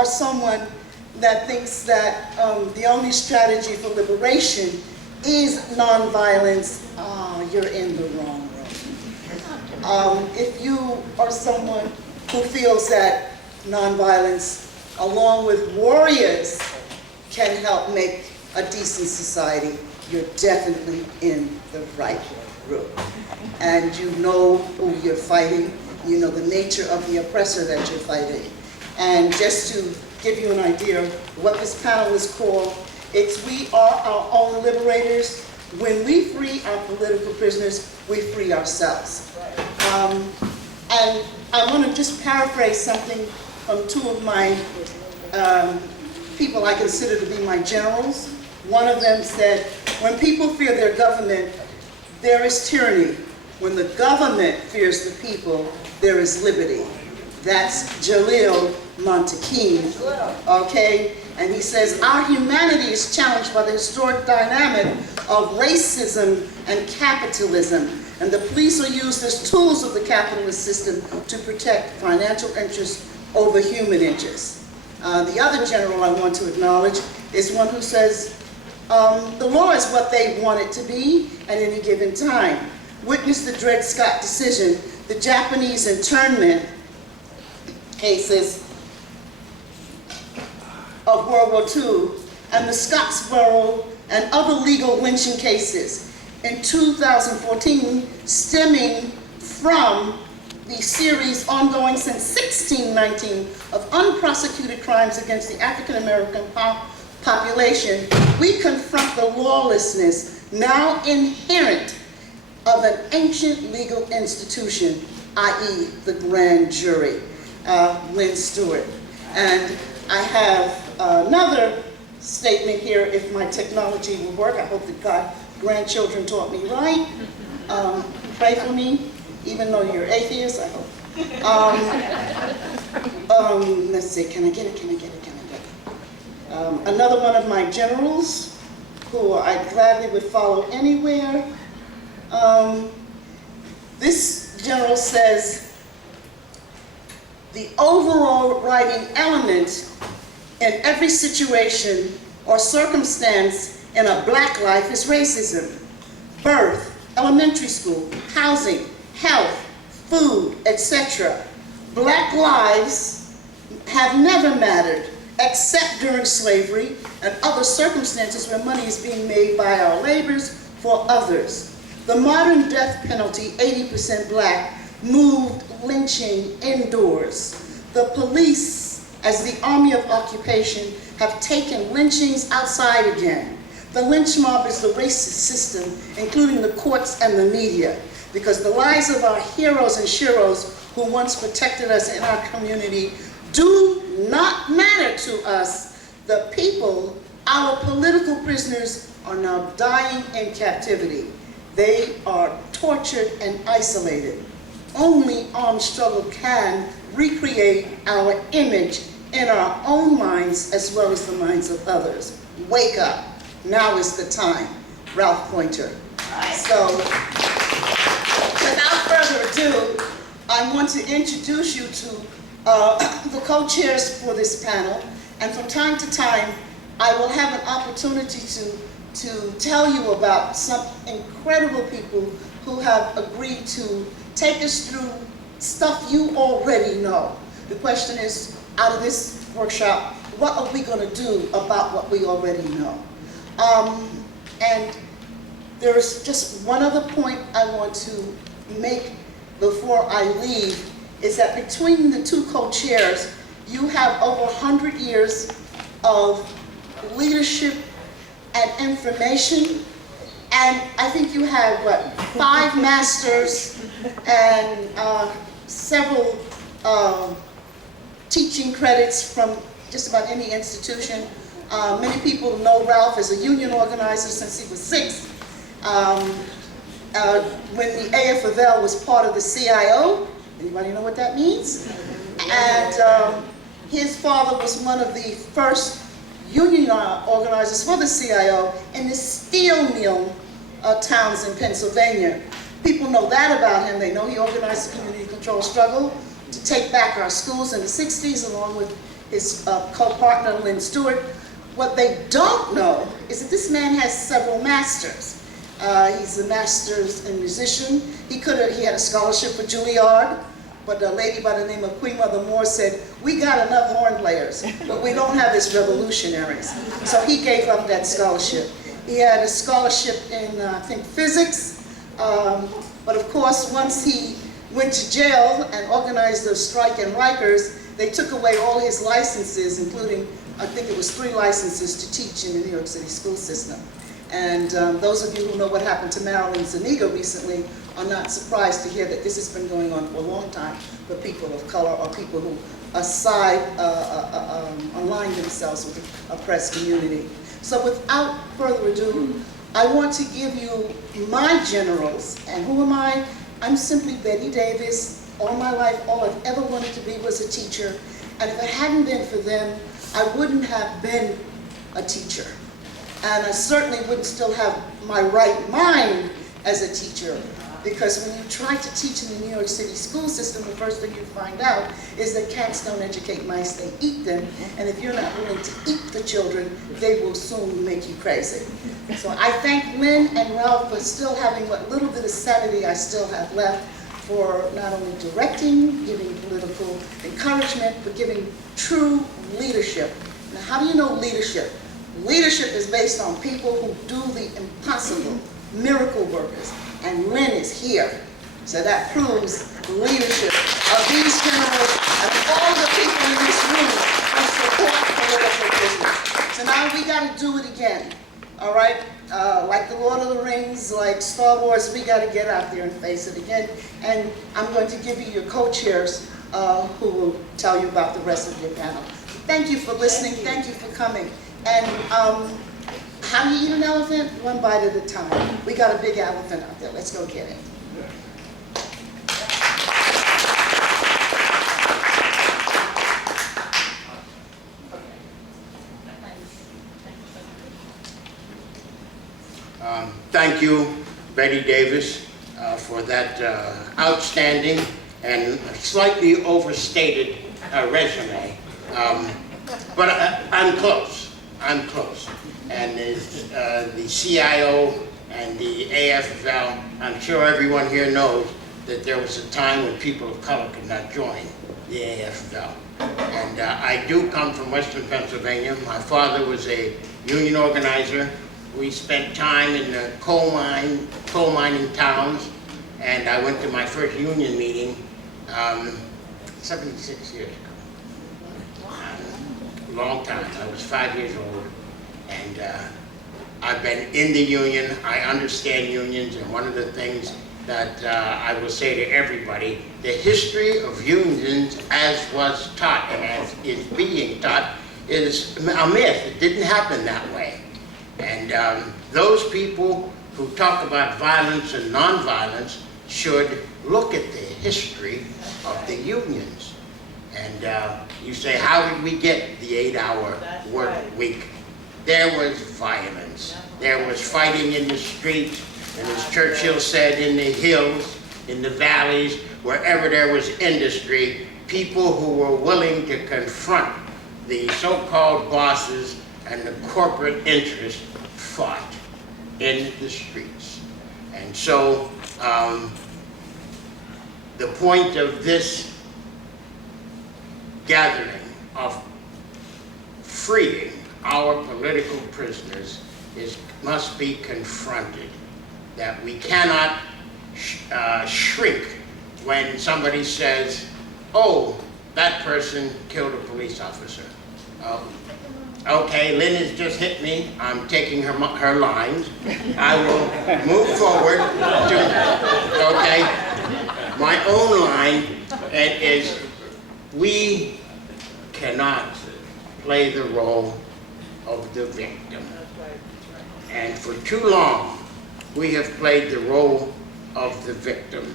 are someone that thinks that the only strategy for liberation is nonviolence, you're in the wrong room. If you are someone who feels that nonviolence, along with warriors, can help make a decent society, you're definitely in the right room. And you know who you're fighting, you know the nature of the oppressor that you're fighting. And just to give you an idea of what this panel is called, it's we are our own liberators. When we free our political prisoners, we free ourselves. And I want to just paraphrase something from two of my people I consider to be my generals. One of them said, when people fear their government, there is tyranny. When the government fears the people, there is liberty. That's Jalil Montequin, okay? And he says, our humanity is challenged by the historic dynamic of racism and capitalism. And the police are used as tools of the capitalist system to protect financial interests over human interests. The other general I want to acknowledge is one who says, the law is what they want it to be at any given time. Witness the Dred Scott decision, the Japanese internment cases of World War II, and the Scottsboro and other legal lynching cases in 2014, stemming from the series ongoing since 1619 of unprosecuted crimes against the African American population, we confront the lawlessness now inherent of an ancient legal institution, i.e. the grand jury. Lynn Stewart. And I have another statement here, if my technology will work. I hope that grandchildren taught me right. Pray for me, even though you're atheists, I hope. Let's see, can I get it? Another one of my generals, who I gladly would follow anywhere. This general says, the overriding element in every situation or circumstance in a black life is racism. Birth, elementary school, housing, health, food, etc. Black lives have never mattered except during slavery and other circumstances where money is being made by our labors for others. The modern death penalty, 80% black, moved lynching indoors. The police, as the army of occupation, have taken lynchings outside again. The lynch mob is the racist system, including the courts and the media, because the lives of our heroes and sheroes who once protected us in our community do not matter to us. The people, our political prisoners, are now dying in captivity. They are tortured and isolated. Only armed struggle can recreate our image in our own minds as well as the minds of others. Wake up. Now is the time. Ralph Poynter. So, without further ado, I want to introduce you to the co-chairs for this panel. And from time to time, I will have an opportunity to tell you about some incredible people who have agreed to take us through stuff you already know. The question is, out of this workshop, what are we going to do about what we already know? And there is just one other point I want to make before I leave, is that between the two co-chairs, you have over 100 years of leadership and information, and I think you have, what, 5 masters and several teaching credits from just about any institution. Many people know Ralph as a union organizer since he was 6. When the AFL was part of the CIO, anybody know what that means? And his father was one of the first union organizers for the CIO in the steel mill towns in Pennsylvania. People know that about him. They know he organized the community control struggle to take back our schools in the 60s, along with his co-partner, Lynn Stewart. What they don't know is that this man has several masters. He's a master's in musician. He had a scholarship for Juilliard, but a lady by the name of Queen Mother Moore said, we got enough horn players, but we don't have his revolutionaries. So he gave up that scholarship. He had a scholarship in, I think, physics, but of course, once he went to jail and organized the strike in Rikers, they took away all his licenses, including, I think it was 3 licenses to teach in the New York City school system. And those of you who know what happened to Marilyn Zuniga recently are not surprised to hear that this has been going on for a long time for people of color or people who align themselves with the oppressed community. So without further ado, I want to give you my generals. And who am I? I'm simply Betty Davis. All my life, all I've ever wanted to be was a teacher. And if it hadn't been for them, I wouldn't have been a teacher. And I certainly wouldn't still have my right mind as a teacher. Because when you try to teach in the New York City school system, the first thing you find out is that cats don't educate mice, they eat them. And if you're not willing to eat the children, they will soon make you crazy. So I thank Lynn and Ralph for still having what little bit of sanity I still have left, for not only directing, giving political encouragement, but giving true leadership. Now, how do you know leadership? Leadership is based on people who do the impossible, miracle workers. And Lynn is here. So that proves the leadership of these generals and all the people in this room who support political business. So now we got to do it again. All right? Like the Lord of the Rings, like Star Wars, we got to get out there and face it again. And I'm going to give you your co-chairs who will tell you about the rest of your panel. Thank you for listening. Thank you for coming. And how do you eat an elephant? One bite at a time. We got a big elephant out there. Let's go get it. Thank you, Betty Davis, for that outstanding and slightly overstated resume. But I'm close. I'm close. And the CIO and the AFL, I'm sure everyone here knows that there was a time when people of color could not join the AFL. And I do come from Western Pennsylvania. My father was a union organizer. We spent time in the coal mining towns, and I went to my first union meeting 76 years ago. Long time. I was 5 years old, and I've been in the union. I understand unions, and one of the things that I will say to everybody, the history of unions as was taught and as is being taught is a myth. It didn't happen that way. And those people who talk about violence and nonviolence should look at the history of the unions. And you say, how did we get the 8-hour work week? There was violence. There was fighting in the streets, and as Churchill said, in the hills, in the valleys, wherever there was industry, people who were willing to confront the so-called bosses and the corporate interests fought in the streets. And so the point of this gathering of freeing our political prisoners must be confronted. That we cannot shrink when somebody says, oh, that person killed a police officer. Okay, Lynn has just hit me. I'm taking her lines. I will move forward to, okay, my own line, and is we cannot play the role of the victim. And for too long, we have played the role of the victim.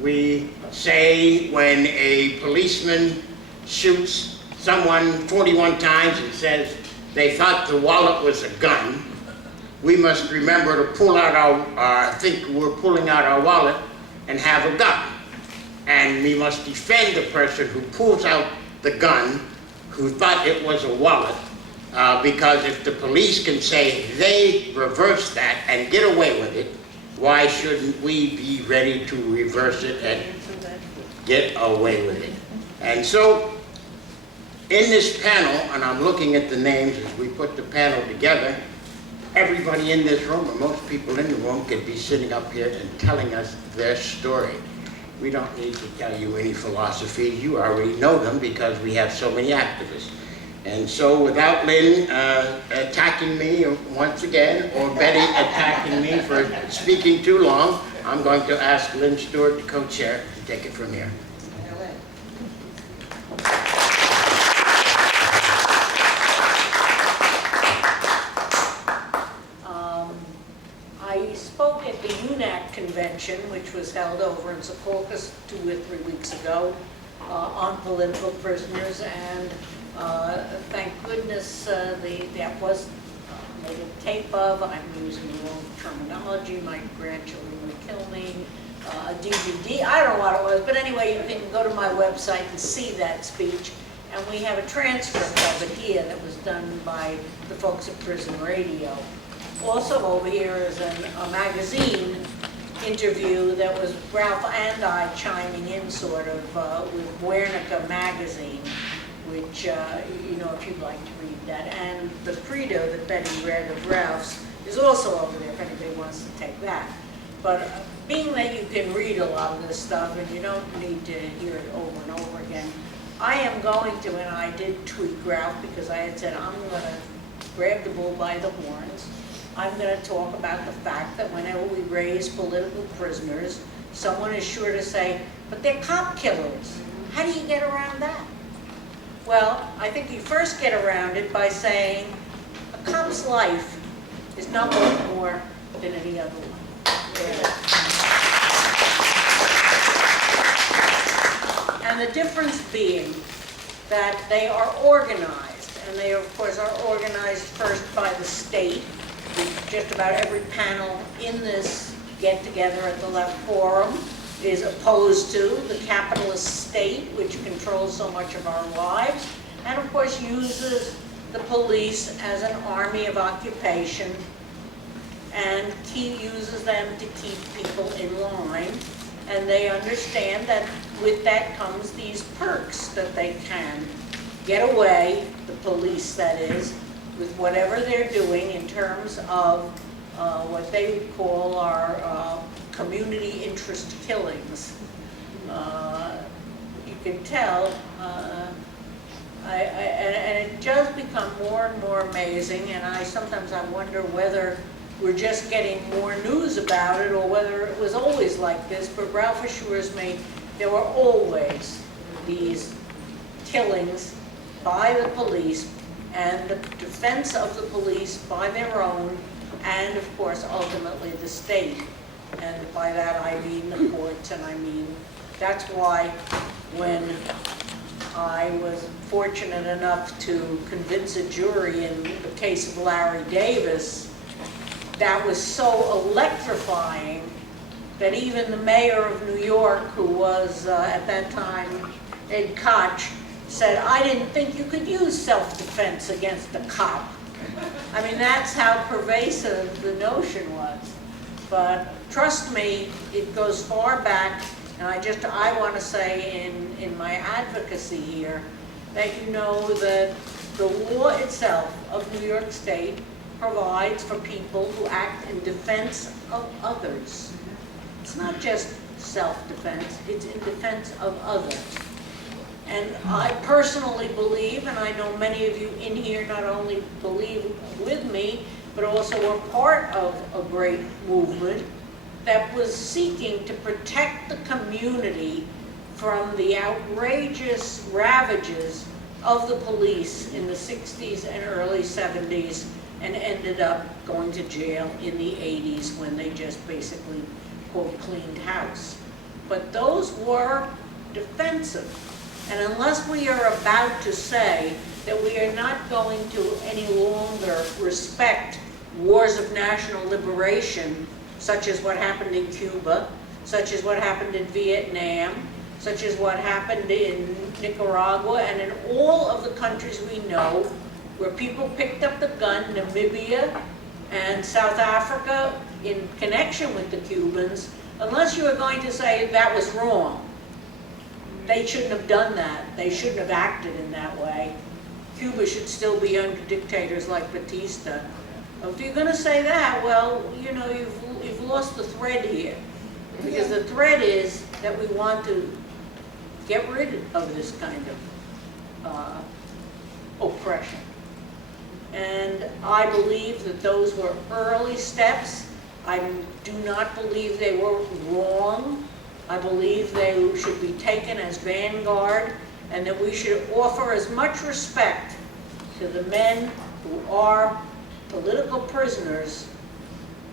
We say when a policeman shoots someone 41 times and says they thought the wallet was a gun, we must remember to pull out think we're pulling out our wallet and have a gun. And we must defend the person who pulls out the gun who thought it was a wallet, because if the police can say they reversed that and get away with it, why shouldn't we be ready to reverse it and get away with it? And so, in this panel, and I'm looking at the names as we put the panel together, everybody in this room, or most people in the room, could be sitting up here and telling us their story. We don't need to tell you any philosophies. You already know them because we have so many activists. And so without Lynn attacking me once again, or Betty attacking me for speaking too long, I'm going to ask Lynn Stewart, the co-chair, to take it from here. I spoke at the UNAC convention, which was held over in Secaucus 2 or 3 weeks ago, on political prisoners, and thank goodness that was made a tape of. I'm using the wrong terminology. My grandchildren would kill me. A DVD, I don't know what it was, but anyway, you can go to my website and see that speech. And we have a transcript of it here that was done by the folks at Prison Radio. Also over here is a magazine interview that was Ralph and I chiming in sort of with Guernica magazine, which, you know, if you'd like to read that. And the credo that Betty read of Ralph's is also over there if anybody wants to take that. But being that you can read a lot of this stuff and you don't need to hear it over and over again, I am going to, and I did tweet Ralph because I had said I'm going to grab the bull by the horns. I'm going to talk about the fact that whenever we raise political prisoners, someone is sure to say, but they're cop killers. How do you get around that? Well, I think you first get around it by saying a cop's life is not worth more than any other one. And the difference being that they are organized, and they of course are organized first by the state. Just about every panel in this get-together at the Left Forum is opposed to the capitalist state, which controls so much of our lives, and of course uses the police as an army of occupation and uses them to keep people in line. And they understand that with that comes these perks, that they can get away, the police that is, with whatever they're doing in terms of what they would call our community interest killings. You can tell, and it does become more and more amazing, and sometimes I wonder whether we're just getting more news about it or whether it was always like this, but Ralph assures me there were always these killings by the police and the defense of the police by their own, and of course ultimately the state. And by that I mean the courts, and I mean, that's why when I was fortunate enough to convince a jury in the case of Larry Davis, that was so electrifying that even the mayor of New York, who was at that time Ed Koch, said, I didn't think you could use self-defense against a cop. I mean, that's how pervasive the notion was. But trust me, it goes far back, and I want to say in my advocacy here that you know that the law itself of New York State provides for people who act in defense of others. It's not just self-defense, it's in defense of others. And I personally believe, and I know many of you in here not only believe with me, but also were part of a great movement that was seeking to protect the community from the outrageous ravages of the police in the 60s and early 70s, and ended up going to jail in the 80s when they just basically, quote, cleaned house. But those were defensive. And unless we are about to say that we are not going to any longer respect wars of national liberation, such as what happened in Cuba, such as what happened in Vietnam, such as what happened in Nicaragua and in all of the countries we know where people picked up the gun, Namibia and South Africa, in connection with the Cubans, unless you are going to say that was wrong. They shouldn't have done that. They shouldn't have acted in that way. Cuba should still be under dictators like Batista. If you're going to say that, well, you know, you've lost the thread here. Because the thread is that we want to get rid of this kind of oppression. And I believe that those were early steps. I do not believe they were wrong. I believe they should be taken as vanguard, and that we should offer as much respect to the men who are political prisoners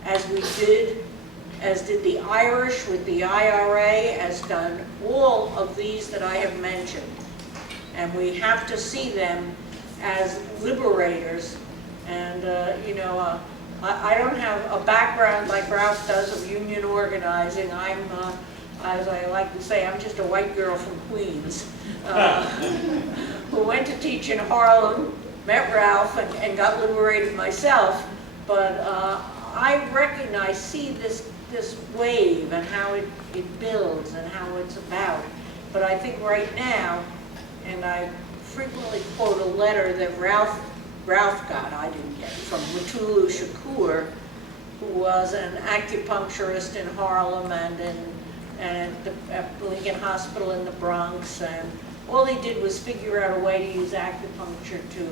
as did the Irish with the IRA, as done all of these that I have mentioned. And we have to see them as liberators. And you know, I don't have a background like Ralph does of union organizing. I'm, as I like to say, I'm just a white girl from Queens who went to teach in Harlem, met Ralph, and got liberated myself. But I see this wave and how it builds and how it's about. But I think right now, and I frequently quote a letter that Ralph got, I didn't get, from Mutulu Shakur, who was an acupuncturist in Harlem and at Lincoln Hospital in the Bronx, and all he did was figure out a way to use acupuncture to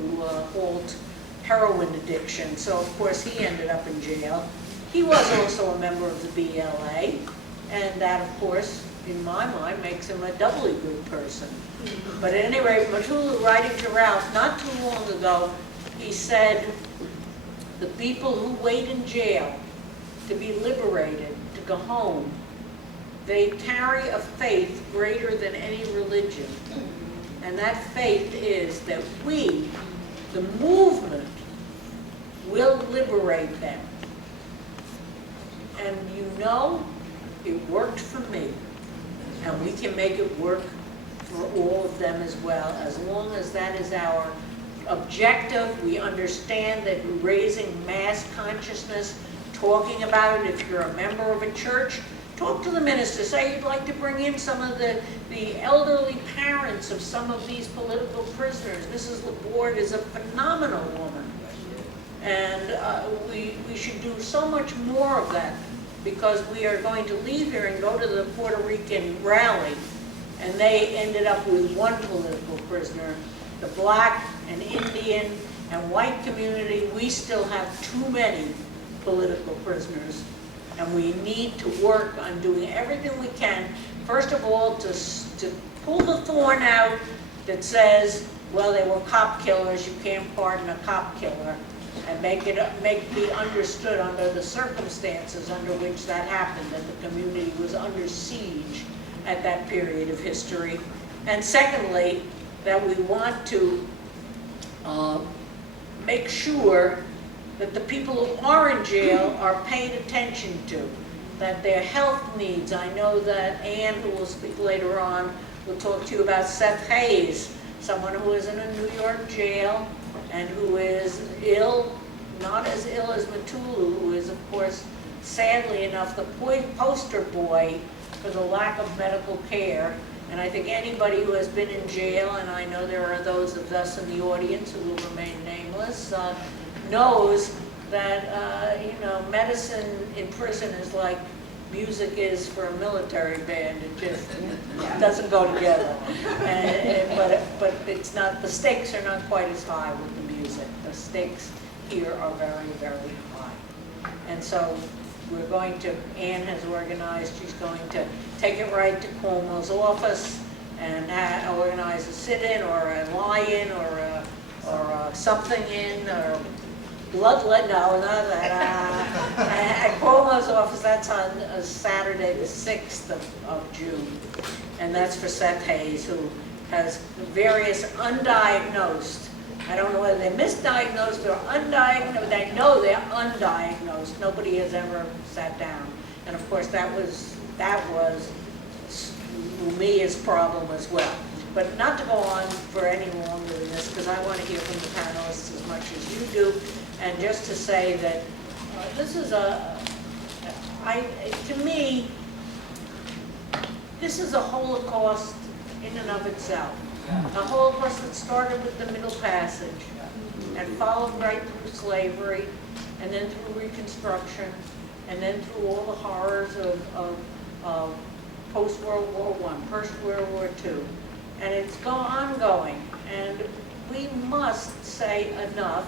halt heroin addiction. So of course he ended up in jail. He was also a member of the BLA, and that of course, in my mind, makes him a doubly good person. But at any rate, Mutulu, writing to Ralph not too long ago, he said, the people who wait in jail to be liberated, to go home, they carry a faith greater than any religion. And that faith is that we, the movement, will liberate them. And you know, it worked for me. And we can make it work for all of them as well, as long as that is our objective. We understand that raising mass consciousness, talking about it. If you're a member of a church, talk to the minister. Say you'd like to bring in some of the elderly parents of some of these political prisoners. Mrs. Laborde is a phenomenal woman. And we should do so much more of that, because we are going to leave here and go to the Puerto Rican rally, and they ended up with one political prisoner. The black and Indian and white community, we still have too many political prisoners, and we need to work on doing everything we can, first of all, to pull the thorn out that says, well, they were cop killers, you can't pardon a cop killer, and make it be understood under the circumstances under which that happened, that the community was under siege at that period of history. And secondly, that we want to make sure that the people who are in jail are paid attention to, that their health needs. I know that Ann, who will speak later on, will talk to you about Seth Hayes, someone who is in a New York jail and who is ill, not as ill as Mutulu, who is, of course, sadly enough, the poster boy for the lack of medical care. And I think anybody who has been in jail, and I know there are those of us in the audience who will remain nameless, knows that, you know, medicine in prison is like music is for a military band. It just doesn't go together. But it's not, the stakes are not quite as high with the music. The stakes here are very, very high. And so we're going to, Ann has organized, she's going to take it right to Cuomo's office and organize a sit-in or a lie-in or a something-in or bloodlet, no, not that. At Cuomo's office, that's on Saturday the 6th of June. And that's for Seth Hayes, who has various undiagnosed, I don't know whether they're misdiagnosed or undiagnosed, I know they're undiagnosed. Nobody has ever sat down. And of course that was Mumia's problem as well. But not to go on for any longer than this, because I want to hear from the panelists as much as you do, and just to say that this is to me, this is a Holocaust in and of itself. A Holocaust that started with the Middle Passage and followed right through slavery, and then through Reconstruction, and then through all the horrors of post-World War I, post-World War II. And it's ongoing, and we must say enough,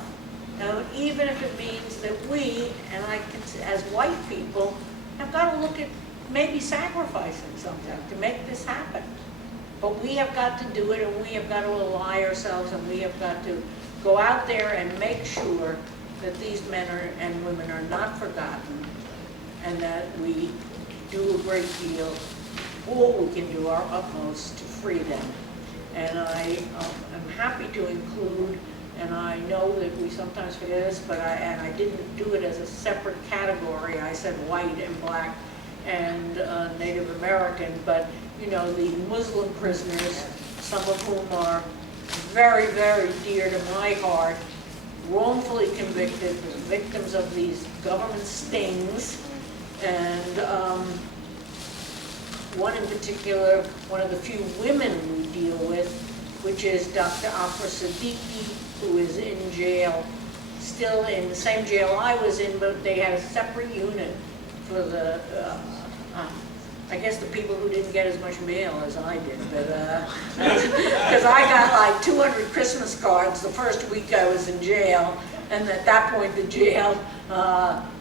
even if it means that we, and I can, as white people, have got to look at maybe sacrificing something to make this happen. But we have got to do it, and we have got to ally ourselves, and we have got to go out there and make sure that these men and women are not forgotten, and that we do a great deal, all we can do our utmost to free them. And I am happy to include, and I know that we sometimes forget this, but I didn't do it as a separate category. I said white and black and Native American, but you know, the Muslim prisoners, some of whom are very, very dear to my heart, wrongfully convicted, victims of these government stings, and one in particular, one of the few women we deal with, which is Dr. Afra Siddiqui, who is in jail, still in the same jail I was in, but they had a separate unit for the, I guess the people who didn't get as much mail as I did, but because I got like 200 Christmas cards the first week I was in jail, and at that point the jail,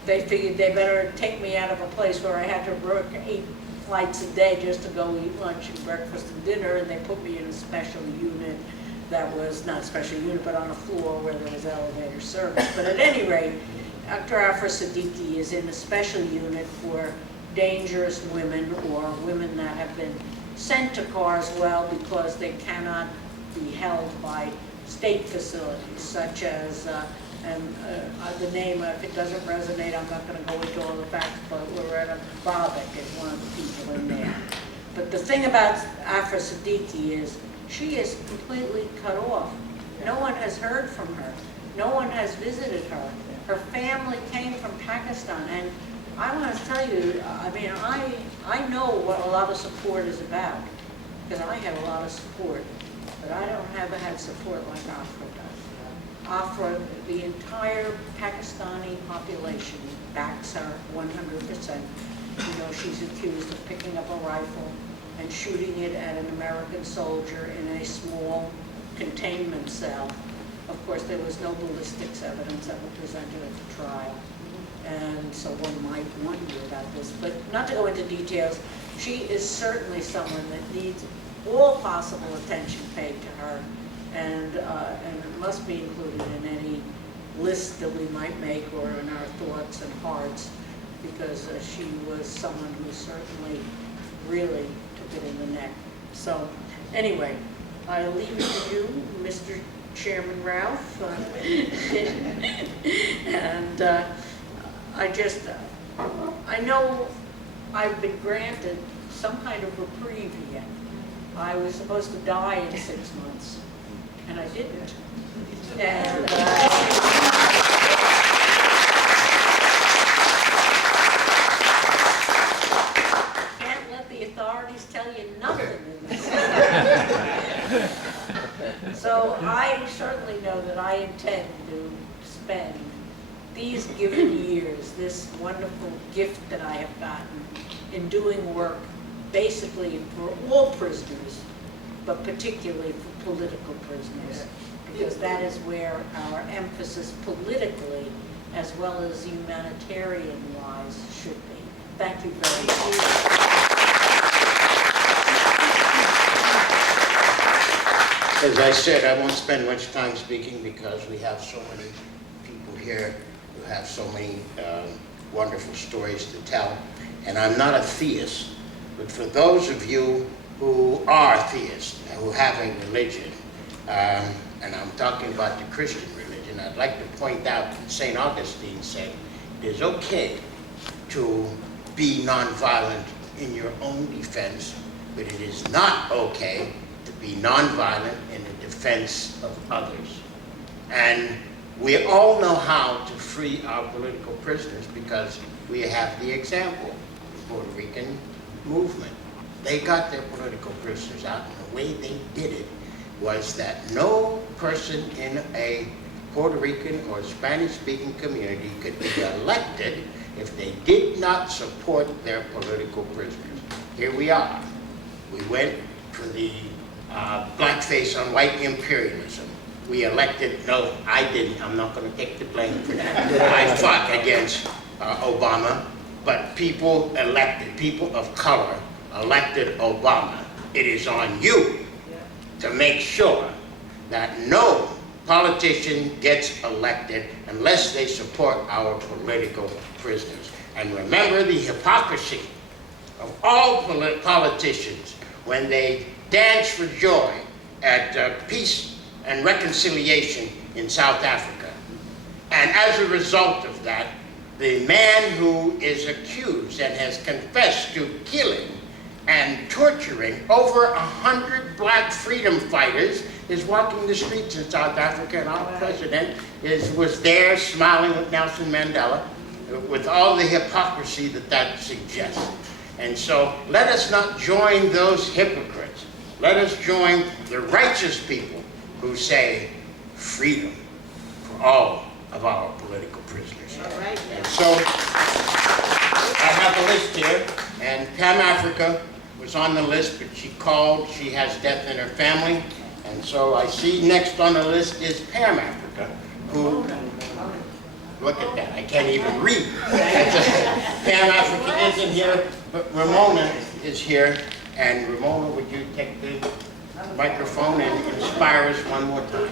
they figured they better take me out of a place where I had to work 8 flights a day just to go eat lunch and breakfast and dinner, and they put me in a special unit that was not a special unit, but on a floor where there was elevator service. But at any rate, Dr. Afra Siddiqui is in a special unit for dangerous women or women that have been sent to Carswell because they cannot be held by state facilities, such as, the name, if it doesn't resonate, I'm not going to go into all the facts, but Loretta Bobbitt is one of the people in there. But the thing about Afra Siddiqui is she is completely cut off. No one has heard from her. No one has visited her. Her family came from Pakistan, and I want to tell you, I mean, I know what a lot of support is about, because I have a lot of support, but I don't have had support like Afra does. Afra, the entire Pakistani population backs her 100%. You know, she's accused of picking up a rifle and shooting it at an American soldier in a small containment cell. Of course, there was no ballistics evidence that was presented at the trial. And so one might wonder about this, but not to go into details, she is certainly someone that needs all possible attention paid to her, and it must be included in any list that we might make or in our thoughts and hearts, because she was someone who certainly really took it in the neck. So anyway, I'll leave it to you, Mr. Chairman Ralph, and I know I've been granted some kind of reprieve here. I was supposed to die in 6 months, and I didn't. And can't let the authorities tell you nothing in this. So I certainly know that I intend to spend these given years, this wonderful gift that I have gotten in doing work basically for all prisoners, but particularly for political prisoners, because that is where our emphasis politically as well as humanitarian-wise should be. Thank you very much. As I said, I won't spend much time speaking because we have so many people here who have so many wonderful stories to tell. And I'm not a theist, but for those of you who are theists, who have a religion, and I'm talking about the Christian religion, I'd like to point out that St. Augustine said it is okay to be nonviolent in your own defense, but it is not okay to be nonviolent in the defense of others. And we all know how to free our political prisoners because we have the example, the Puerto Rican movement. They got their political prisoners out, and the way they did it was that no person in a Puerto Rican or Spanish-speaking community could be elected if they did not support their political prisoners. Here we are. We went for the blackface on white imperialism. We elected, no, I didn't, I'm not going to take the blame for that. I fought against Obama, but people elected, people of color elected Obama. It is on you to make sure that no politician gets elected unless they support our political prisoners. And remember the hypocrisy of all politicians when they dance for joy at peace and reconciliation in South Africa. And as a result of that, the man who is accused and has confessed to killing and torturing over 100 black freedom fighters is walking the streets in South Africa, and our president was there smiling with Nelson Mandela with all the hypocrisy that suggests. And so let us not join those hypocrites. Let us join the righteous people who say freedom for all of our political prisoners. All right. And so I have a list here, and Pam Africa was on the list, but she called. She has death in her family. And so I see next on the list is Pam Africa, who, look at that, I can't even read. Pam Africa isn't here, but Ramona is here. And Ramona, would you take the microphone and inspire us one more time?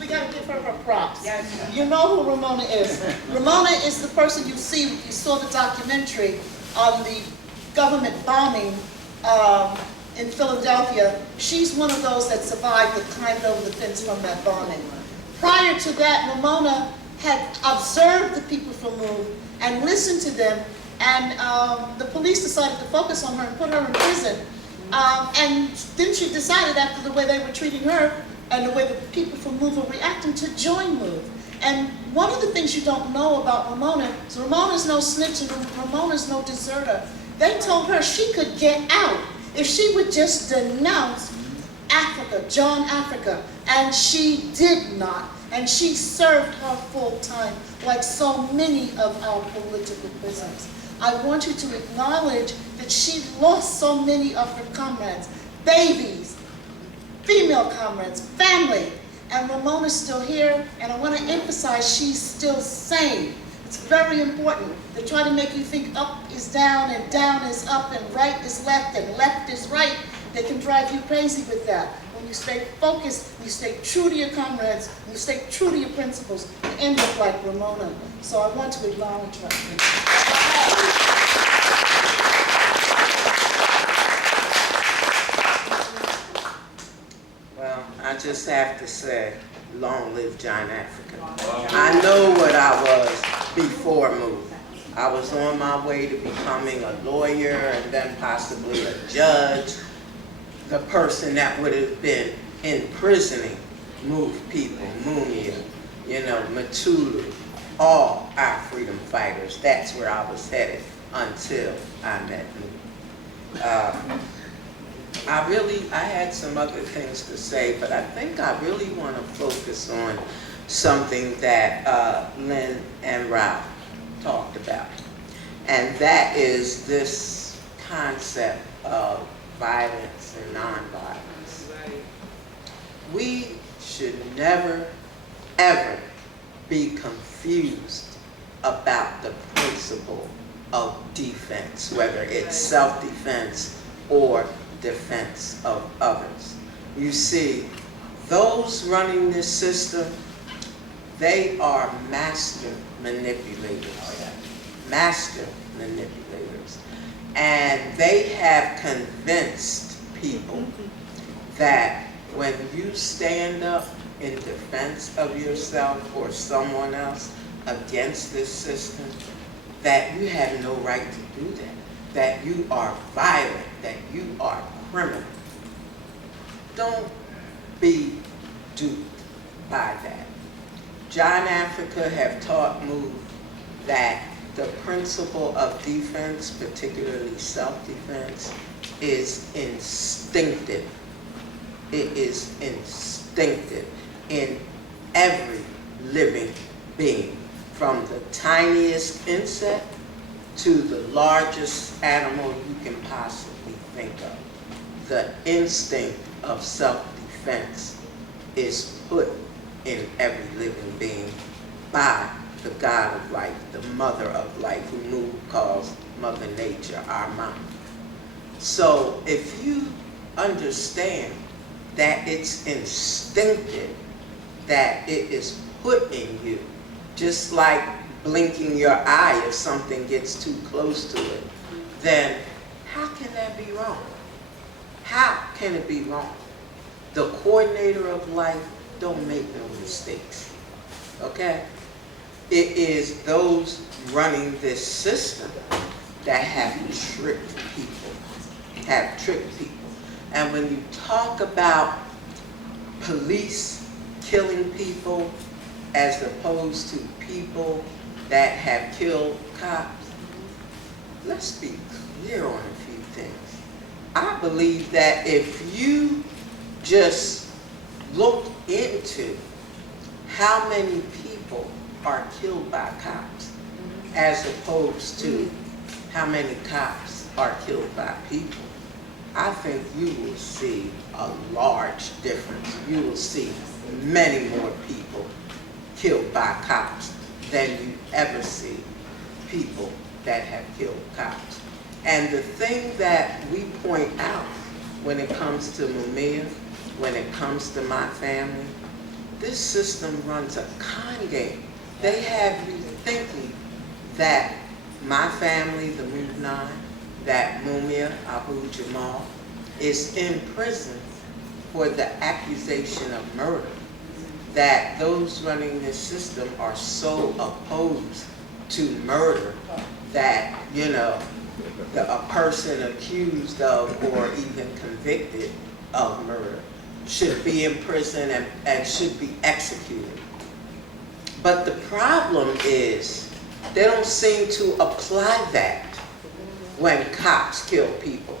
We gotta give her her props. Yes. You know who Ramona is. Ramona is the person you saw the documentary on the government bombing in Philadelphia. She's one of those that survived that climbed over the fence from that bombing. Prior to that, Ramona had observed the people from MOVE and listened to them, and the police decided to focus on her and put her in prison. And then she decided, after the way they were treating her and the way the people from MOVE were reacting, to join MOVE. And one of the things you don't know about Ramona is Ramona's no snitch and Ramona's no deserter. They told her she could get out if she would just denounce Africa, John Africa, and she did not. And she served her full time, like so many of our political prisoners. I want you to acknowledge that she lost so many of her comrades, babies, female comrades, family. And Ramona's still here, and I want to emphasize she's still sane. It's very important. They try to make you think up is down and down is up and right is left and left is right. They can drive you crazy with that. When you stay focused, you stay true to your comrades, you stay true to your principles, you end up like Ramona. So I want to acknowledge her. Well, I just have to say, long live John Africa. I know what I was before MOVE. I was on my way to becoming a lawyer and then possibly a judge, the person that would have been imprisoning MOVE people, Mumia, Matulu, all our freedom fighters. That's where I was headed until I met MOVE. I had some other things to say, but I think I really want to focus on something that Lynn and Ralph talked about. And that is this concept of violence and nonviolence. We should never, ever be confused about the principle of defense, whether it's self-defense or defense of others. You see, those running this system, they are master manipulators. Master manipulators. And they have convinced people that when you stand up in defense of yourself or someone else against this system, that you have no right to do that you are violent, that you are criminal. Don't be duped by that. John Africa have taught Move that the principle of defense, particularly self-defense, is instinctive. It is instinctive in every living being, from the tiniest insect to the largest animal you can possibly think of. The instinct of self-defense is put in every living being by the God of life, the mother of life, who Mu calls Mother Nature, our mom. So if you understand that it's instinctive, that it is put in you, just like blinking your eye if something gets too close to it, then how can that be wrong? How can it be wrong? The coordinator of life don't make no mistakes, okay? It is those running this system that have tricked people, And when you talk about police killing people as opposed to people that have killed cops, let's be clear on a few things. I believe that if you just look into how many people are killed by cops as opposed to how many cops are killed by people, I think you will see a large difference. You will see many more people killed by cops than you ever see people that have killed cops. And the thing that we point out when it comes to Mumia, when it comes to my family, this system runs a con game. They have you thinking that my family, the Move 9, that Mumia Abu Jamal is in prison for the accusation of murder, that those running this system are so opposed to murder that, you know, a person accused of or even convicted of murder should be in prison and should be executed. But the problem is they don't seem to apply that when cops kill people.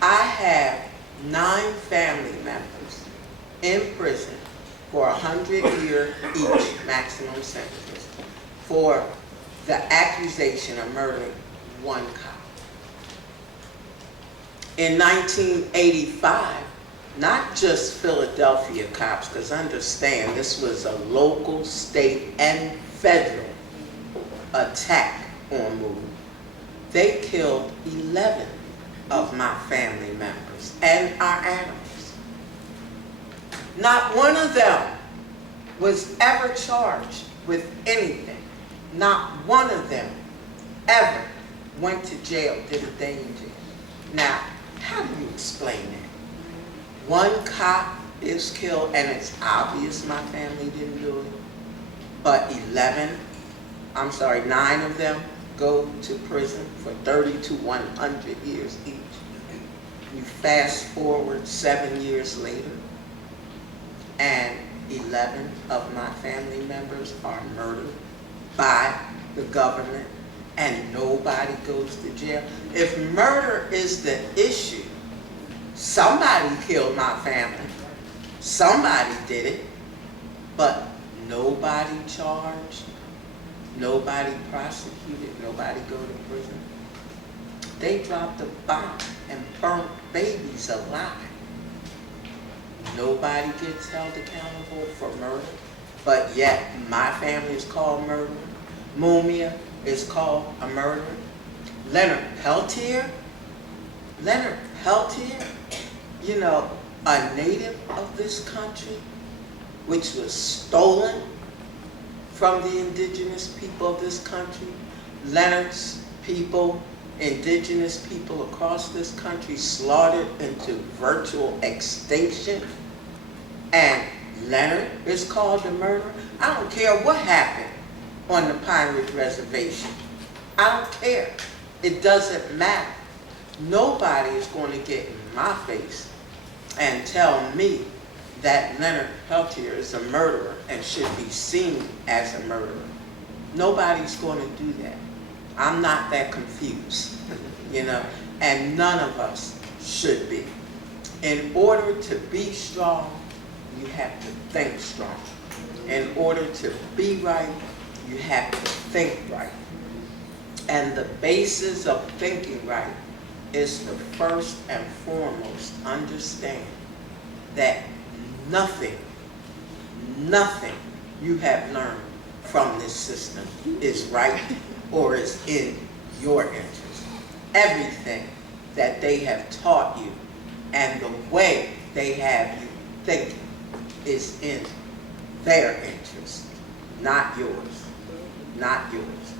I have 9 family members in prison for 100-year each maximum sentences for the accusation of murdering one cop. In 1985, not just Philadelphia cops, because understand this was a local, state, and federal attack on Move. They killed 11 of my family members and our animals. Not one of them was ever charged with anything. Not one of them ever went to jail, did a day in jail. Now, how do you explain that? One cop is killed, and it's obvious my family didn't do it, but 9 of them go to prison for 30 to 100 years each. You fast forward 7 years later, and 11 of my family members are murdered by the government, and nobody goes to jail. If murder is the issue, somebody killed my family. Somebody did it, but nobody charged, nobody prosecuted, nobody go to prison. They dropped a bomb and burnt babies alive. Nobody gets held accountable for murder, but yet my family is called murderer. Mumia is called a murderer. Leonard Peltier, you know, a native of this country, which was stolen from the indigenous people of this country. Leonard's people, indigenous people across this country, slaughtered into virtual extinction. And Leonard is called a murderer. I don't care what happened on the Pine Ridge Reservation. I don't care. It doesn't matter. Nobody is going to get in my face and tell me that Leonard Peltier is a murderer and should be seen as a murderer. Nobody's going to do that. I'm not that confused, you know, and none of us should be. In order to be strong, you have to think strong. In order to be right, you have to think right. And the basis of thinking right is to first and foremost understand that nothing you have learned from this system is right or is in your interest. Everything that they have taught you and the way they have you thinking is in their interest, not yours, not yours.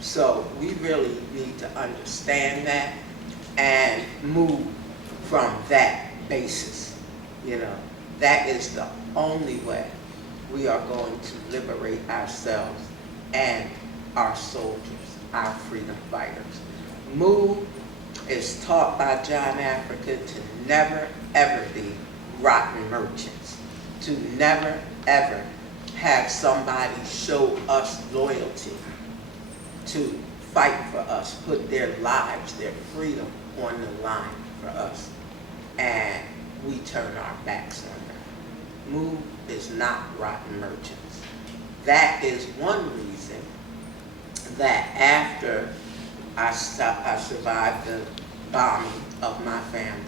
So we really need to understand that and move from that basis. You know, that is the only way we are going to liberate ourselves and our soldiers, our freedom fighters. Move is taught by John Africa to never ever be rotten merchants, to never ever have somebody show us loyalty, to fight for us, put their lives, their freedom on the line for us, and we turn our backs on them. Move is not rotten merchants. That is one reason that after I survived the bombing of my family,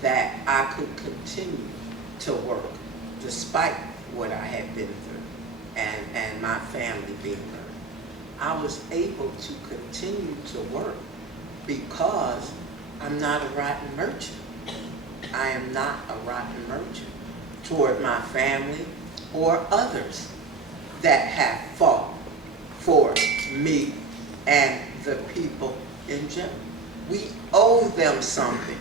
that I could continue to work despite what I had been through and my family being murdered. I was able to continue to work because I'm not a rotten merchant. I am not a rotten merchant toward my family or others that have fought for me and the people in general. We owe them something.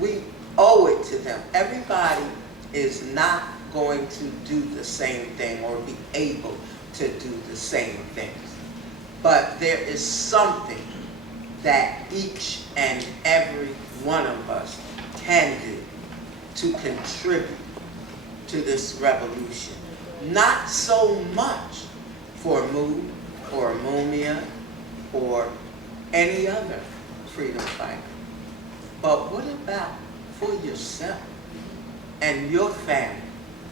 We owe it to them. Everybody is not going to do the same thing or be able to do the same things. But there is something that each and every one of us can do to contribute to this revolution. Not so much for Move or Mumia or any other freedom fighter, but what about for yourself and your family?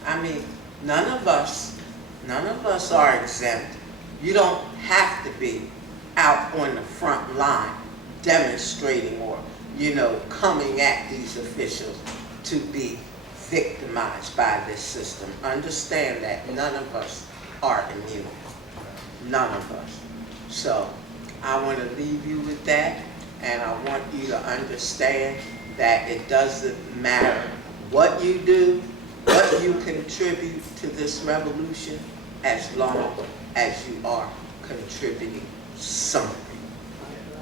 I mean, none of us are exempt. You don't have to be out on the front line demonstrating or, you know, coming at these officials to be victimized by this system. Understand that none of us are immune. None of us. So I want to leave you with that, and I want you to understand that it doesn't matter what you do, what you contribute to this revolution, as long as you are contributing something.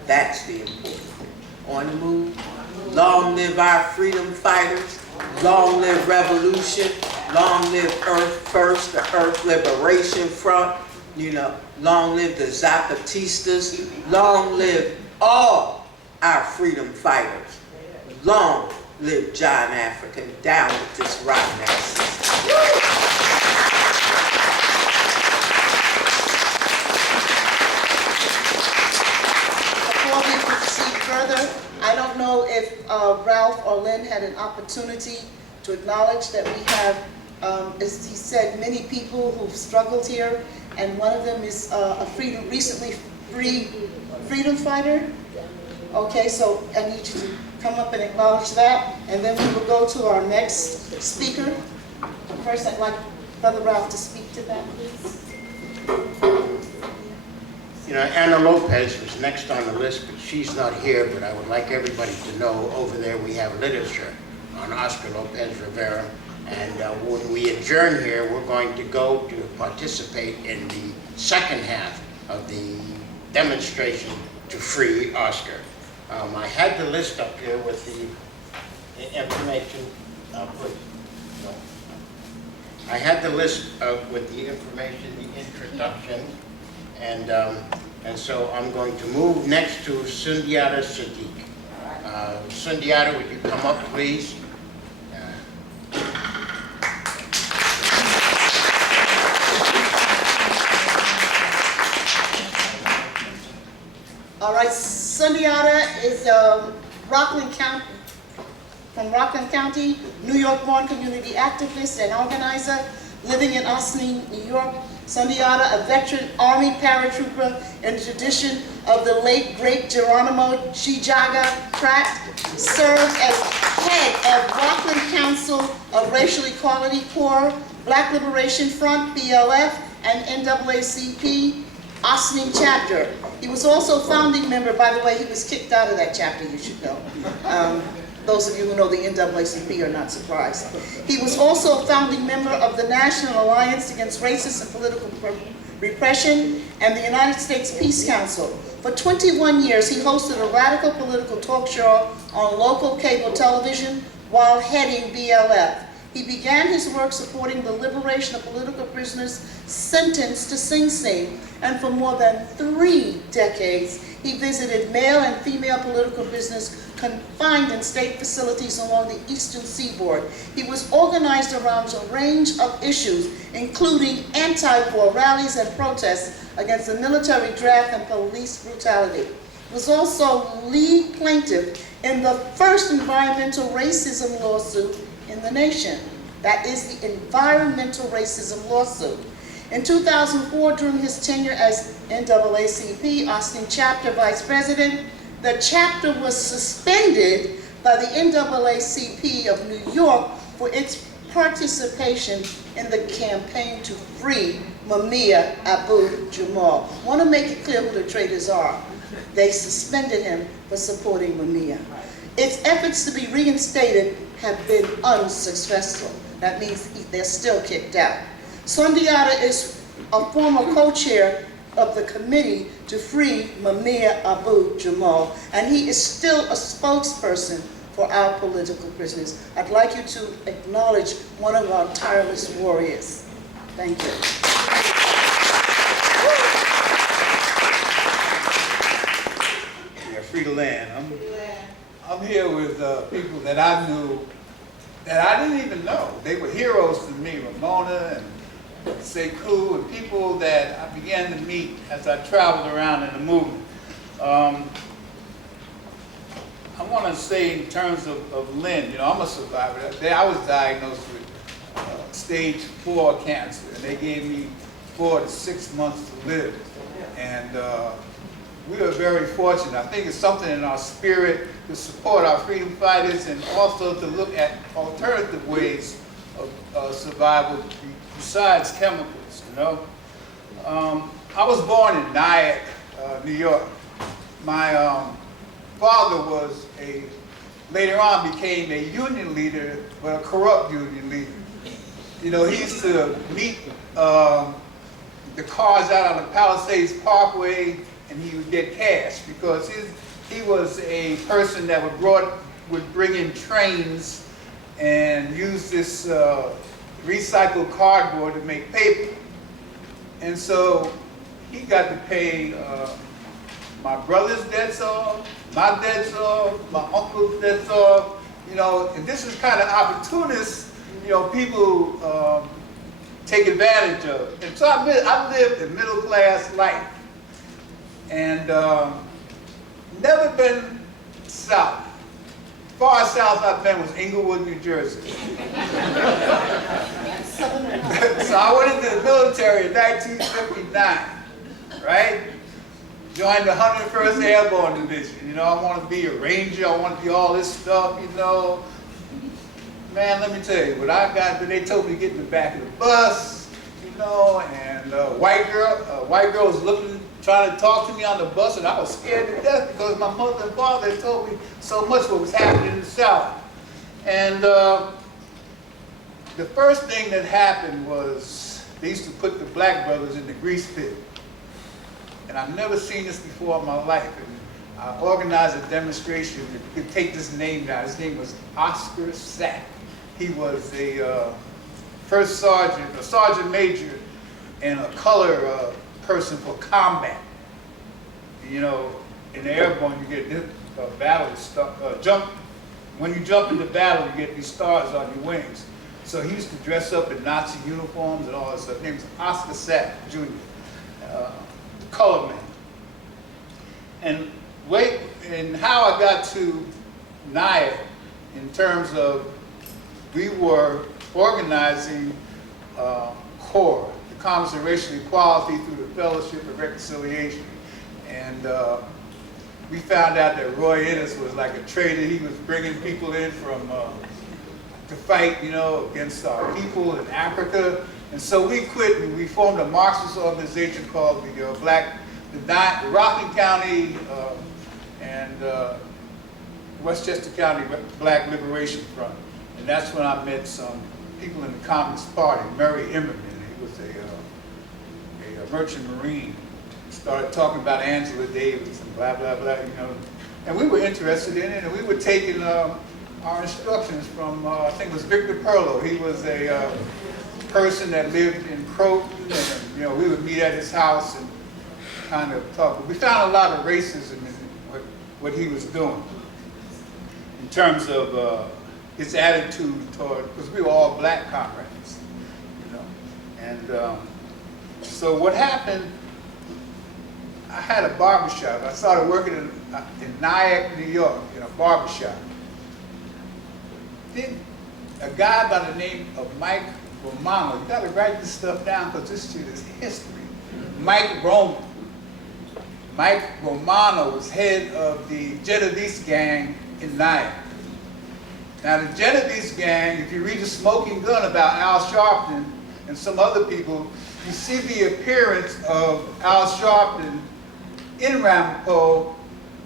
That's the important thing. On the move, long live our freedom fighters, long live revolution, long live Earth First, the Earth Liberation Front, you know, long live the Zapatistas, long live all our freedom fighters, long live John Africa, down with this rotten ass system. Before we proceed further, I don't know if Ralph or Lynn had an opportunity to acknowledge that we have, as he said, many people who've struggled here, and one of them is a recently free freedom fighter. Okay, so I need you to come up and acknowledge that, and then we will go to our next speaker. First, I'd like Brother Ralph to speak to that, please. You know, Ana Lopez was next on the list, but she's not here, but I would like everybody to know over there we have literature on Oscar Lopez Rivera, and when we adjourn here, we're going to go to participate in the second half of the demonstration to free Oscar. I had the list up here with the information, please. No. I had the list with the information, the introduction, and And so I'm going to move next to Sundiata Sadiq. Sundiata, would you come up, please? All right, Sundiata is Rockland County, from Rockland County, New York-born community activist and organizer, living in Austin, New York. Sundiata, a veteran Army paratrooper in the tradition of the late, great Geronimo Chijaga Pratt, served as head of Rockland Council of Racial Equality Corps, Black Liberation Front, BLF, and NAACP, Austin chapter. He was also founding member, by the way, he was kicked out of that chapter, you should know. Those of you who know the NAACP are not surprised. He was also a founding member of the National Alliance Against Racist and Political Repression and the United States Peace Council. For 21 years, he hosted a radical political talk show on local cable television while heading BLF. He began his work supporting the liberation of political prisoners sentenced to Sing Sing, and for more than 3 decades, he visited male and female political prisoners confined in state facilities along the eastern seaboard. He was organized around a range of issues, including anti-war rallies and protests against the military draft and police brutality. He was also lead plaintiff in the first environmental racism lawsuit in the nation. That is the environmental racism lawsuit. In 2004, during his tenure as NAACP Austin chapter vice president, the chapter was suspended by the NAACP of New York for its participation in the campaign to free Mumia Abu-Jamal. I want to make it clear who the traitors are. They suspended him for supporting Mumia. Its efforts to be reinstated have been unsuccessful. That means they're still kicked out. Sundiata is a former co-chair of the committee to free Mumia Abu-Jamal, and he is still a spokesperson for our political prisoners. I'd like you to acknowledge one of our tireless warriors. Thank you. Yeah, free the land. I'm here with people that I knew that I didn't even know. They were heroes to me, Ramona and Sekou, and people that I began to meet as I traveled around in the movement. I want to say in terms of Lynn, you know, I'm a survivor. I was diagnosed with stage 4 cancer, and they gave me 4 to 6 months to live. And we are very fortunate. I think it's something in our spirit to support our freedom fighters and also to look at alternative ways of survival besides chemicals, you know. I was born in Nyack, New York. My father was later on became a union leader, but a corrupt union leader. You know, he used to meet the cars out on the Palisades Parkway, and he would get cash because he was a person that would bring in trains and use this recycled cardboard to make paper. And so he got to pay my brother's debts off, my debts off, my uncle's debts off, you know, and this is kind of opportunist, you know, people take advantage of. And so I lived a middle class life and never been south. Far south I've been was Englewood, New Jersey. So I went into the military in 1959, right? Joined the 101st Airborne Division. You know, I want to be a ranger, I want to be all this stuff, you know. Man, let me tell you, when they told me to get in the back of the bus, you know, and a white girl was trying to talk to me on the bus, and I was scared to death because my mother and father had told me so much what was happening in the South. And the first thing that happened was they used to put the black brothers in the grease pit. And I've never seen this before in my life. And I organized a demonstration. You could take this name down. His name was Oscar Sack. He was a first sergeant, a sergeant major, and a color person for combat. You know, in the airborne, you get this battle jump. When you jump into battle, you get these stars on your wings. So he used to dress up in Nazi uniforms and all that stuff. His name was Oscar Sapp Jr., color man. And how I got to NIAC in terms of we were organizing CORE, the Congress of Racial Equality through the Fellowship of Reconciliation. And we found out that Roy Ennis was like a traitor. He was bringing people in from to fight, you know, against our people in Africa. And so we quit and we formed a Marxist organization called the Rockland County and Westchester County Black Liberation Front. And that's when I met some people in the Communist Party. Murray Emmerman, he was a merchant marine. Started talking about Angela Davis and blah, blah, blah, you know. And we were interested in it, and we were taking our instructions from, I think it was Victor Perlow. He was a person that lived in Croton, and, you know, we would meet at his house and kind of talk. But we found a lot of racism in what he was doing in terms of his attitude toward, because we were all black comrades, you know. And so what happened, I had a barbershop. I started working in Nyack, New York, in a barbershop. Then a guy by the name of Mike Romano, you gotta write this stuff down because this shit is history. Mike Roman. Mike Romano was head of the Genovese gang in Nyack. Now the Genovese gang, if you read The Smoking Gun about Al Sharpton and some other people, you see the appearance of Al Sharpton in Ramapo,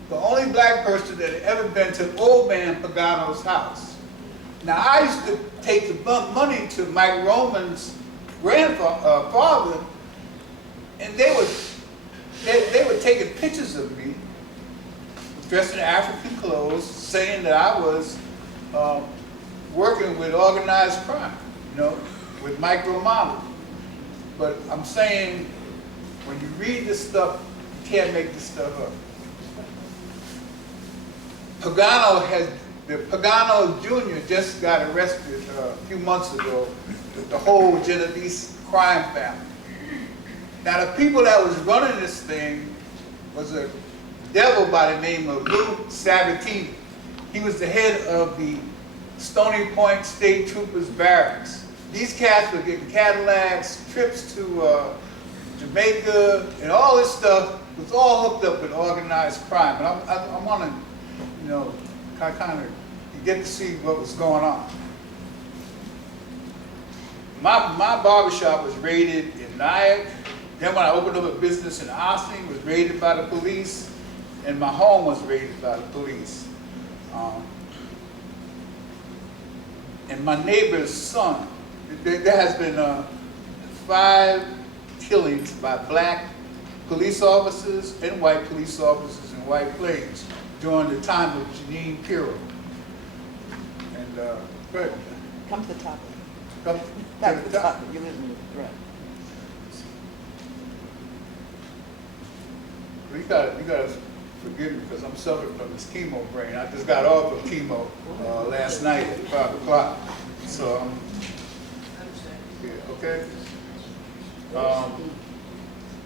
the only black person that had ever been to old man Pagano's house. Now I used to take the money to Mike Roman's grandfather, and they were taking pictures of me, dressed in African clothes, saying that I was working with organized crime, you know, with Mike Romano. But I'm saying, when you read this stuff, you can't make this stuff up. Pagano Jr. just got arrested a few months ago with the whole Genovese crime family. Now the people that was running this thing was a devil by the name of Lou Sabatini. He was the head of the Stony Point State Troopers Barracks. These cats were getting Cadillacs, trips to Jamaica, and all this stuff was all hooked up with organized crime. And I want to, you know, kind of get to see what was going on. My barbershop was raided in Nyack. Then when I opened up a business in Austin, it was raided by the police, and my home was raided by the police. And my neighbor's son, there has been 5 killings by black police officers and white police officers in White Plains during the time of Janine Pirro. And go ahead. Come to the top. Come Back to to the top. You listen to right. You gotta forgive me because I'm suffering from this chemo brain. I just got off of chemo last night at 5 o'clock. So yeah, okay.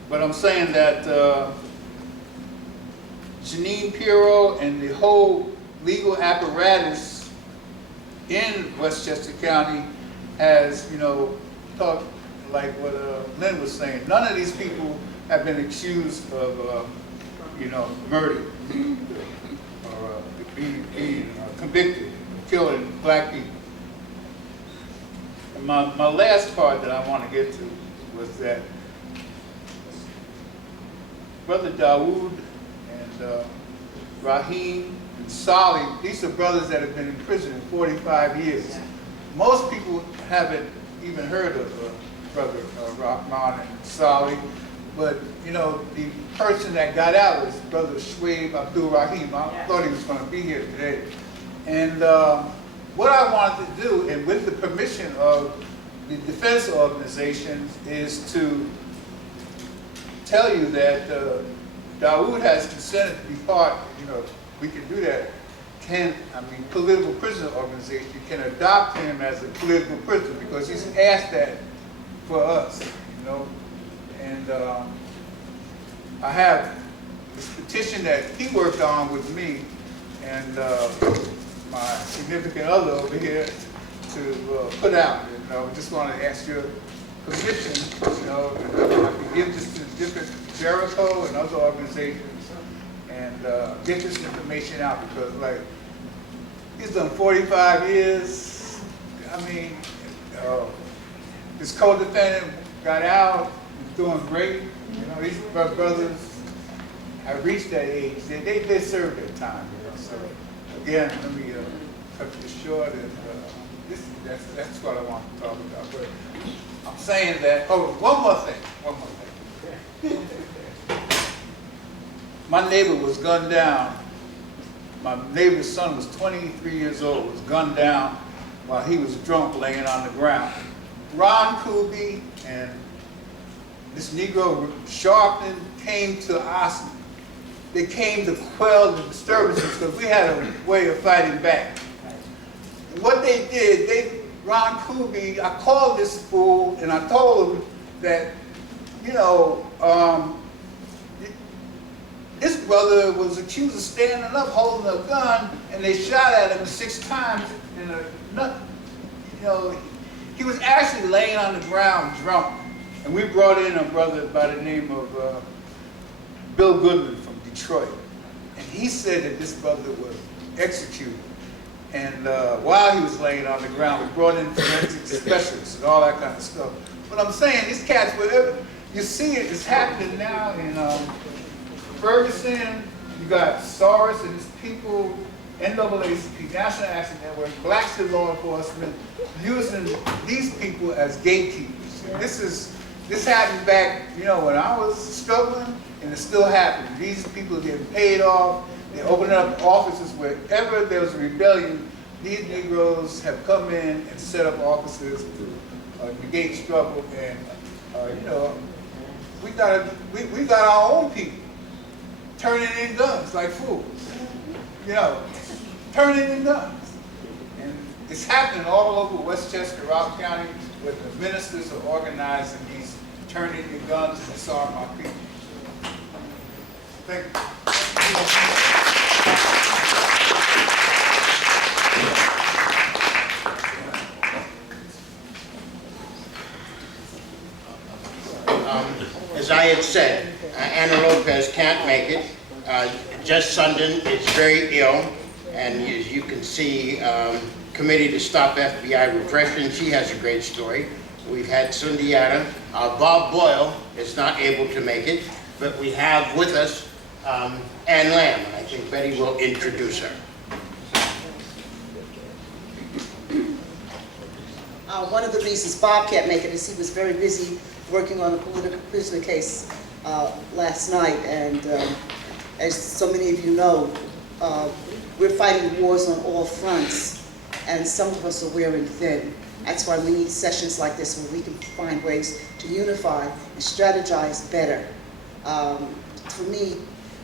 But I'm saying that Janine Pirro and the whole legal apparatus in Westchester County has, you know, talked like what Lynn was saying. None of these people have been accused of, you know, murder or being convicted of killing black people. And my last part that I want to get to was that Brother Dawood and Rahim and Sali, these are brothers that have been in prison in 45 years. Most people haven't even heard of Brother Rahman and Sali, but you know, the person that got out was Brother Shwaib Abdul Rahim. I thought he was going to be here today. And what I wanted to do, and with the permission of the defense organizations, is to tell you that Dawood has consented to be part, we can do that. Political prisoner organization can adopt him as a political prisoner because he's asked that for us, And I have this petition that he worked on with me and my significant other over here to put out. I just want to ask your permission, and I can give this to different Jericho and other organizations and get this information out because, like, he's done 45 years. His co-defendant got out, he's doing great. These brothers have reached that age. They served their time. So, again, let me cut this short. And that's what I want to talk about. But I'm saying that, one more thing. My neighbor was gunned down. My neighbor's son was 23 years old, was gunned down while he was drunk laying on the ground. Ron Kuby and this Negro Sharpton came to us. They came to quell the disturbances because we had a way of fighting back. And what they did, Ron Kuby, I called this fool and I told him that, this brother was accused of standing up, holding a gun, and they shot at him 6 times. He was actually laying on the ground drunk. And we brought in a brother by the name of Bill Goodman from Detroit. And he said that this brother was executed. And while he was laying on the ground, we brought in forensic specialists and all that kind of stuff. But I'm saying, these cats, whatever, you see it's happening now in Ferguson. You got SARS and his people, NAACP, National Action Network, Black Civil Law Enforcement, using these people as gatekeepers. And this happened back, when I was struggling, and it's still happening. These people are getting paid off. They're opening up offices wherever there was a rebellion. These Negroes have come in and set up offices to negate struggle. And we got our own people turning in guns like fools. Turning in guns. And it's happening all over Westchester, Rock County, where the ministers are organizing these turning in guns and disarm our people. Thank you. As I had said, Anna Lopez can't make it. Jess Sundin is very ill, and as you can see, Committee to Stop FBI Repression, she has a great story. We've had Sundiata. Bob Boyle is not able to make it, but we have with us Ann Lamb, and I think Betty will introduce her. One of the reasons Bob can't make it is he was very busy working on a political prisoner case last night, and as so many of you know, we're fighting wars on all fronts, and some of us are wearing thin. That's why we need sessions like this where we can find ways to unify and strategize better. For me,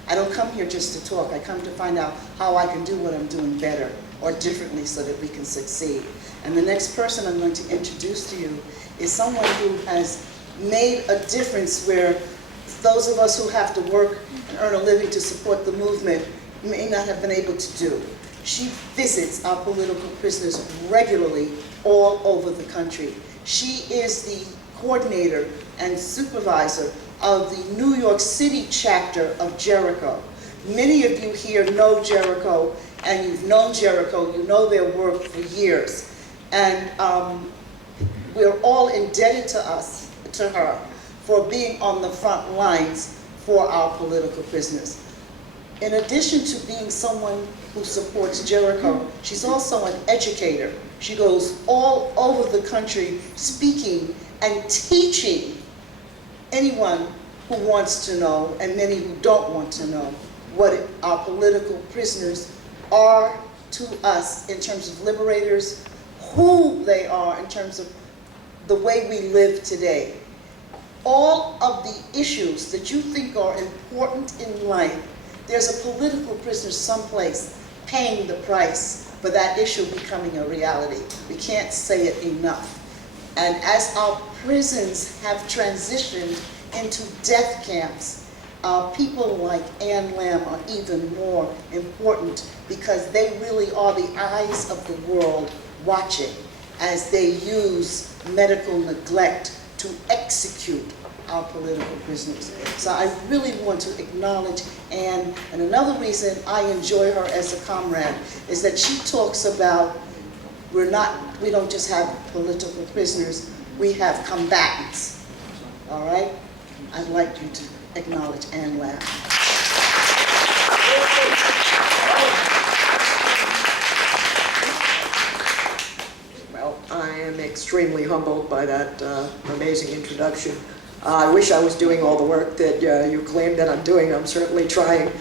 I don't come here just to talk. I come to find out how I can do what I'm doing better or differently so that we can succeed. And the next person I'm going to introduce to you is someone who has made a difference where those of us who have to work and earn a living to support the movement may not have been able to do. She visits our political prisoners regularly all over the country. She is the coordinator and supervisor of the New York City chapter of Jericho. Many of you here know Jericho, and you've known Jericho, you know their work for years. And we're all indebted to her for being on the front lines for our political prisoners. In addition to being someone who supports Jericho, she's also an educator. She goes all over the country speaking and teaching anyone who wants to know, and many who don't want to know, what our political prisoners are to us in terms of liberators, who they are in terms of the way we live today. all of the issues that you think are important in life, there's a political prisoner someplace paying the price for that issue becoming a reality. We can't say it enough. And as our prisons have transitioned into death camps, people like Ann Lamb are even more important because they really are the eyes of the world watching as they use medical neglect to execute our political prisoners. So I really want to acknowledge Ann, and another reason I enjoy her as a comrade is that she talks about we don't just have political prisoners, we have combatants, all right? I'd like you to acknowledge Ann Lamb. Well, I am extremely humbled by that amazing introduction. I wish I was doing all the work that you claim that I'm doing. I'm certainly trying.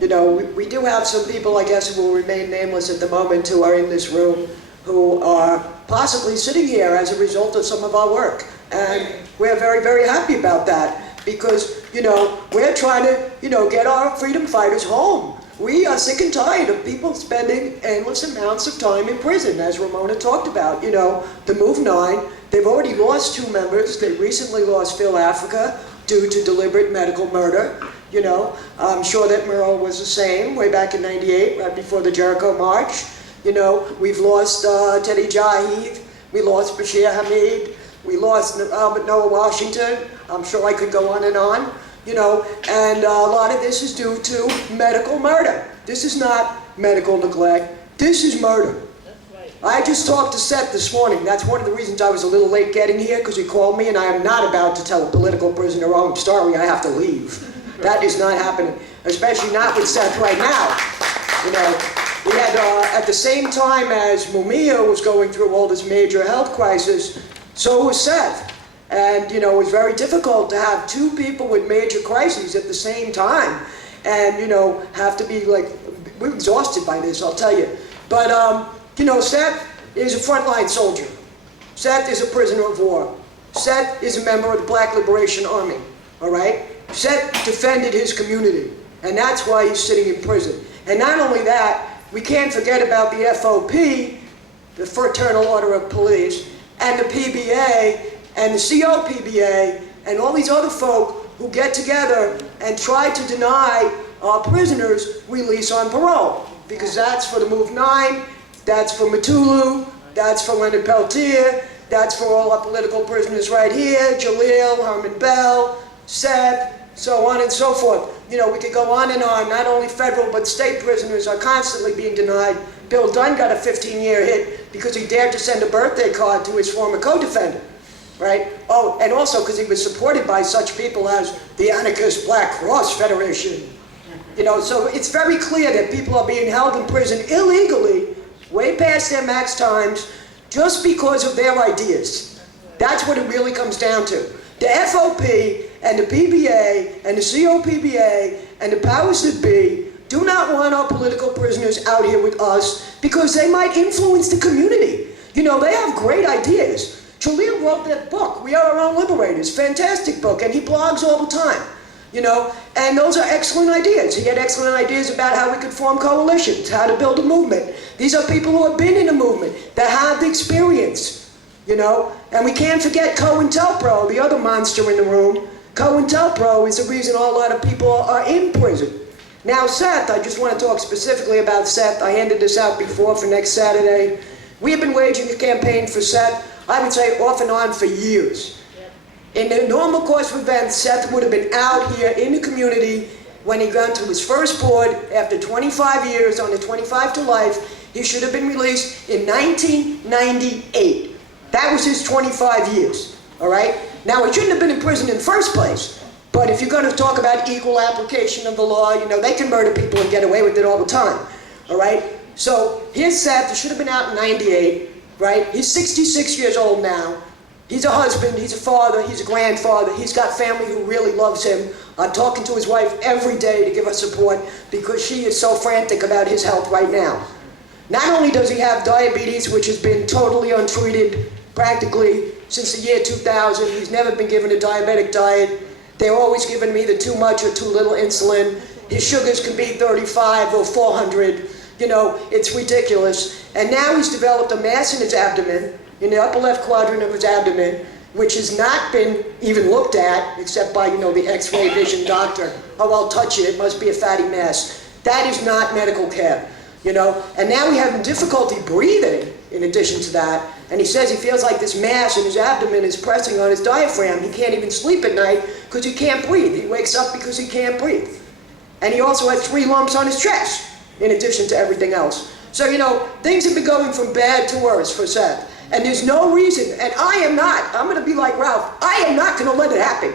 You know, we do have some people, I guess, who will remain nameless at the moment who are in this room who are possibly sitting here as a result of some of our work. And we're very, very happy about that because, you know, we're trying to, you know, get our freedom fighters home. We are sick and tired of people spending endless amounts of time in prison, as Ramona talked about. You know, the Move 9, they've already lost 2 members. They recently lost Phil Africa due to deliberate medical murder. You know, I'm sure that Murrow was the same way back in '98, right before the Jericho March. You know, we've lost Teddy Jaheed, we lost Bashir Hamid, we lost Albert Noah Washington. I'm sure I could go on and on. You know, and a lot of this is due to medical murder. This is not medical neglect. This is murder. I just talked to Seth this morning. That's one of the reasons I was a little late getting here, because he called me, and I am not about to tell a political prisoner, oh, I'm sorry, I have to leave. That is not happening, especially not with Seth right now. You know, we had, at the same time as Mumia was going through all this major health crisis, so was Seth. And, you know, it was very difficult to have 2 people with major crises at the same time. And, you know, have to be like, we're exhausted by this, I'll tell you. But, you know, Seth is a frontline soldier. Seth is a prisoner of war. Seth is a member of the Black Liberation Army, all right? Seth defended his community, and that's why he's sitting in prison. And not only that, we can't forget about the FOP, the Fraternal Order of Police, and the PBA, and the COPBA, and all these other folk who get together and try to deny our prisoners release on parole. Because that's for the Move 9, that's for Matulu, that's for Leonard Peltier, that's for all our political prisoners right here, Jalil, Herman Bell, Seth, so on and so forth. You know, we could go on and on. Not only federal, but state prisoners are constantly being denied. Bill Dunn got a 15-year hit because he dared to send a birthday card to his former co-defendant. Right? Oh, and also because he was supported by such people as the anarchist Black Cross Federation. You know, so it's very clear that people are being held in prison illegally, way past their max times, just because of their ideas. That's what it really comes down to. The FOP and the PBA and the COPBA and the powers that be do not want our political prisoners out here with us because they might influence the community. You know, they have great ideas. Jalil wrote that book, We Are Our Own Liberators, fantastic book, and he blogs all the time, you know, and those are excellent ideas. He had excellent ideas about how we could form coalitions, how to build a movement. These are people who have been in a movement, that have the experience, you know, and we can't forget COINTELPRO, the other monster in the room. COINTELPRO is the reason a lot of people are in prison. Now Seth, I just want to talk specifically about Seth. I handed this out before for next Saturday. We have been waging a campaign for Seth, I would say off and on for years. In the normal course of events, Seth would have been out here in the community when he got to his first board after 25 years on the 25 to life. He should have been released in 1998. That was his 25 years, all right? Now, he shouldn't have been in prison in the first place, but if you're going to talk about equal application of the law, you know, they can murder people and get away with it all the time, all right? So here's Seth, he should have been out in 98. Right? He's 66 years old now. He's a husband, he's a father, he's a grandfather. He's got family who really loves him. I'm talking to his wife every day to give her support because she is so frantic about his health right now. Not only does he have diabetes, which has been totally untreated practically since the year 2000. He's never been given a diabetic diet. They're always giving him either too much or too little insulin. His sugars can be 35 or 400. You know, it's ridiculous. And now he's developed a mass in his abdomen, in the upper left quadrant of his abdomen, which has not been even looked at, except by, you know, the X-ray vision doctor. Oh, I'll touch it, it must be a fatty mass. That is not medical care, you know? And now we have difficulty breathing, in addition to that. And he says he feels like this mass in his abdomen is pressing on his diaphragm. He can't even sleep at night because he can't breathe. He wakes up because he can't breathe. And he also has 3 lumps on his chest, in addition to everything else. So, you know, things have been going from bad to worse for Seth. And there's no reason, and I'm going to be like Ralph, I am not going to let it happen.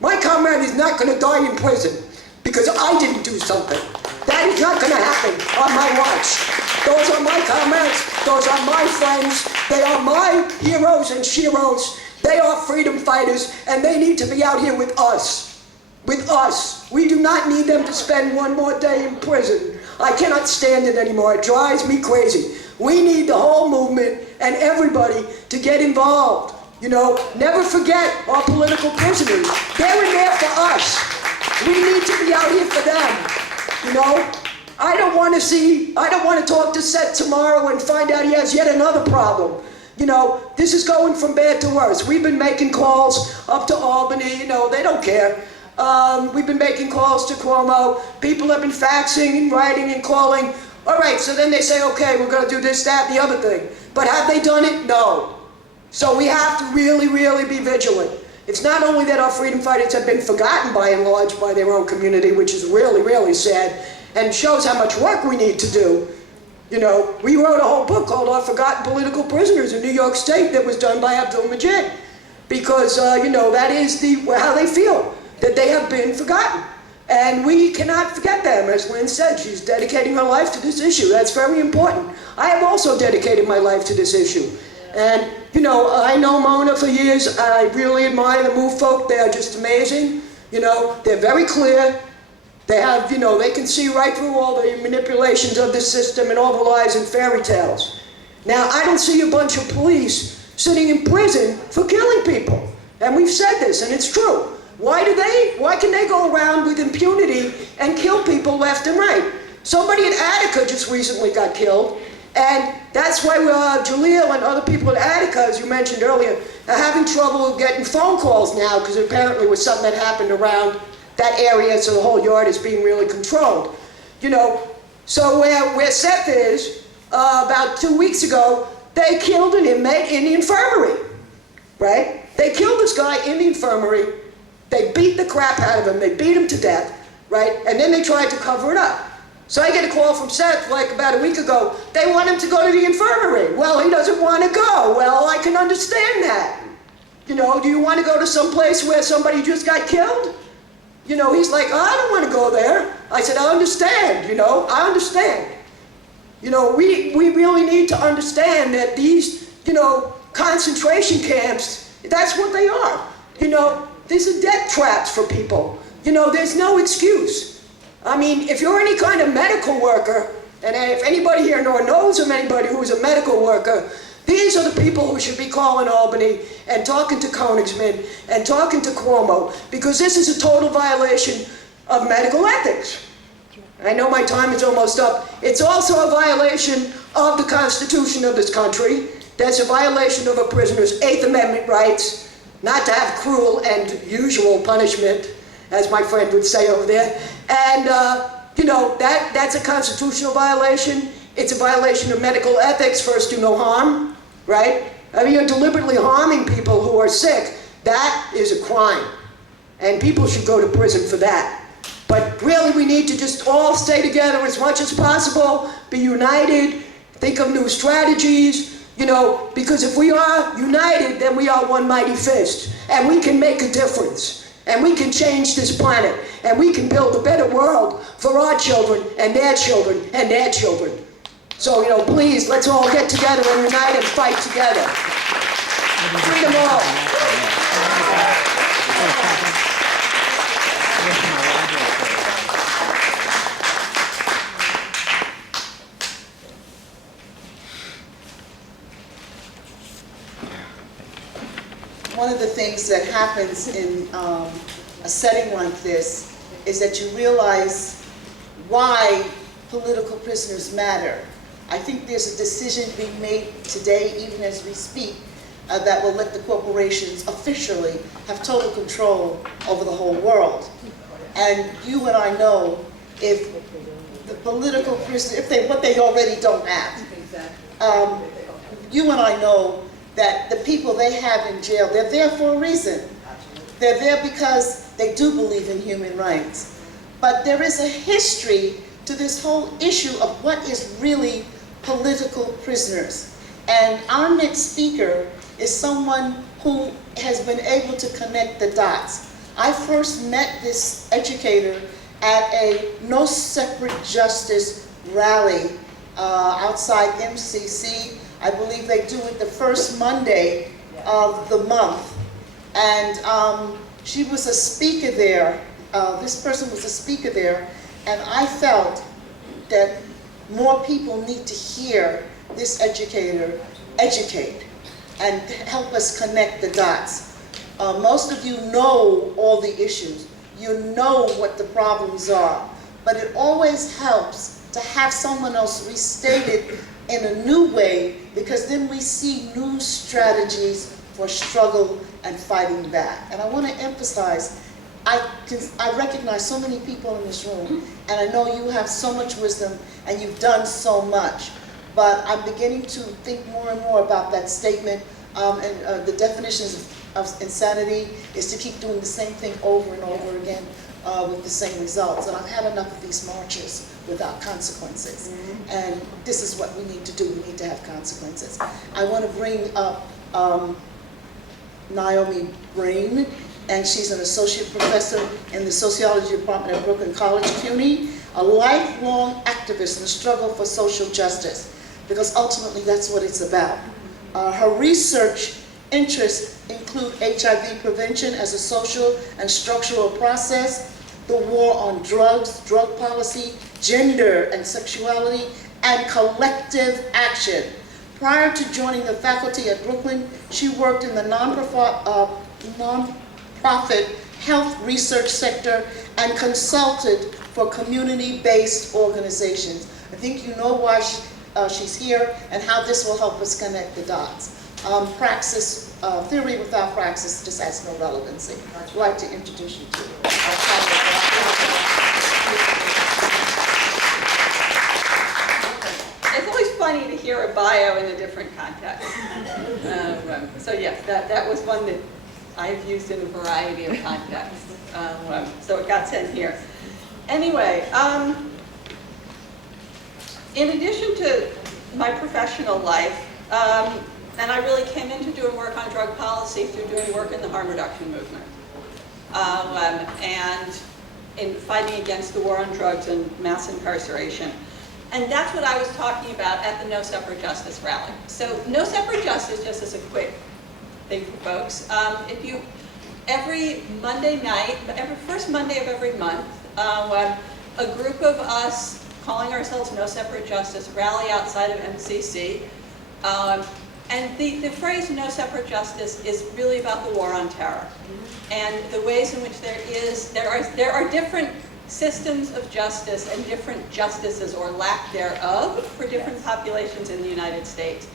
My comrade is not going to die in prison because I didn't do something. That is not going to happen on my watch. Those are my comrades, those are my friends, they are my heroes and sheroes. They are freedom fighters, and they need to be out here with us. With us. We do not need them to spend one more day in prison. I cannot stand it anymore. It drives me crazy. We need the whole movement and everybody to get involved. You know, never forget our political prisoners. They're in there for us. We need to be out here for them. You know, I don't want to talk to Seth tomorrow and find out he has yet another problem. You know, this is going from bad to worse. We've been making calls up to Albany, you know, they don't care. We've been making calls to Cuomo. People have been faxing and writing and calling. All right, so then they say, okay, we're going to do this, that, and the other thing. But have they done it? No. So we have to really, really be vigilant. It's not only that our freedom fighters have been forgotten by and large by their own community, which is really, really sad, and shows how much work we need to do. You know, we wrote a whole book called Our Forgotten Political Prisoners in New York State that was done by Abdul Majid. Because, you know, that is how they feel, that they have been forgotten. And we cannot forget them. As Lynn said, she's dedicating her life to this issue. That's very important. I have also dedicated my life to this issue. And, you know, I know Mona for years. I really admire the MOVE folk. They are just amazing. You know, they're very clear. They have, you know, they can see right through all the manipulations of the system and all the lies and fairy tales. Now, I don't see a bunch of police sitting in prison for killing people. And we've said this, and it's true. Why can they go around with impunity and kill people left and right? Somebody in Attica just recently got killed, and that's why Jaleel and other people in Attica, as you mentioned earlier, are having trouble getting phone calls now because apparently it was something that happened around that area, so the whole yard is being really controlled. You know, so where Seth is, about 2 weeks ago, they killed an inmate in the infirmary, right? They killed this guy in the infirmary. They beat the crap out of him. They beat him to death, right? And then they tried to cover it up. So I get a call from Seth like about a week ago. They want him to go to the infirmary. Well, he doesn't want to go. Well, I can understand that. You know, do you want to go to some place where somebody just got killed? You know, he's like, oh, I don't want to go there. I said, I understand, you know, I understand. You know, we really need to understand that these, you know, concentration camps, that's what they are. You know, these are death traps for people. You know, there's no excuse. I mean, if you're any kind of medical worker, and if anybody here knows of anybody who's a medical worker, these are the people who should be calling Albany and talking to Koenigsman and talking to Cuomo, because this is a total violation of medical ethics. I know my time is almost up. It's also a violation of the Constitution of this country. That's a violation of a prisoner's 8th Amendment rights, not to have cruel and usual punishment, as my friend would say over there. And, you know, that's a constitutional violation. It's a violation of medical ethics, first do no harm, right? I mean, you're deliberately harming people who are sick. That is a crime. And people should go to prison for that. But really, we need to just all stay together as much as possible, be united, think of new strategies, you know, because if we are united, then we are one mighty fist. And we can make a difference. And we can change this planet. And we can build a better world for our children and their children and their children. So, you know, please, let's all get together and unite and fight together. Freedom all. one of the things that happens in a setting like this is that you realize why political prisoners matter. I think there's a decision being made today, even as we speak, that will let the corporations officially have total control over the whole world. And you and I know if the political prisoners, what they already don't have, you and I know that the people they have in jail, they're there for a reason. They're there because they do believe in human rights. But there is a history to this whole issue of what is really political prisoners. And our next speaker is someone who has been able to connect the dots. I first met this educator at a No Separate Justice rally outside MCC. I believe they do it the first Monday of the month. And she was a speaker there. This person was a speaker there. And I felt that more people need to hear this educator educate and help us connect the dots. Most of you know all the issues. You know what the problems are. But it always helps to have someone else restate it in a new way, because then we see new strategies for struggle and fighting back. And I want to emphasize, I recognize so many people in this room, and I know you have so much wisdom and you've done so much. But I'm beginning to think more and more about that statement, and the definitions of insanity is to keep doing the same thing over and over again with the same results. And I've had enough of these marches without consequences. And this is what we need to do. We need to have consequences. I want to bring up Naomi Braine, and she's an associate professor in the sociology department at Brooklyn College, CUNY, a lifelong activist in the struggle for social justice, because ultimately that's what it's about. Her research interests include HIV prevention as a social and structural process, the war on drugs, drug policy, gender and sexuality, and collective action. Prior to joining the faculty at Brooklyn, she worked in the nonprofit health research sector and consulted for community-based organizations. I think you know why she's here and how this will help us connect the dots. Praxis, theory without praxis just has no relevancy. I'd like to introduce you to her. It's always funny to hear a bio in a different context. So yes, that was one that I've used in a variety of contexts. So it got sent here. Anyway, in addition to my professional life, and I really came into doing work on drug policy through doing work in the harm reduction movement. And in fighting against the war on drugs and mass incarceration. And that's what I was talking about at the No Separate Justice rally. So No Separate Justice, just as a quick thing for folks, every Monday night, every first Monday of every month, a group of us calling ourselves No Separate Justice rally outside of MCC. And the phrase No Separate Justice is really about the war on terror and the ways in which there are different systems of justice and different justices or lack thereof for different populations in the United States.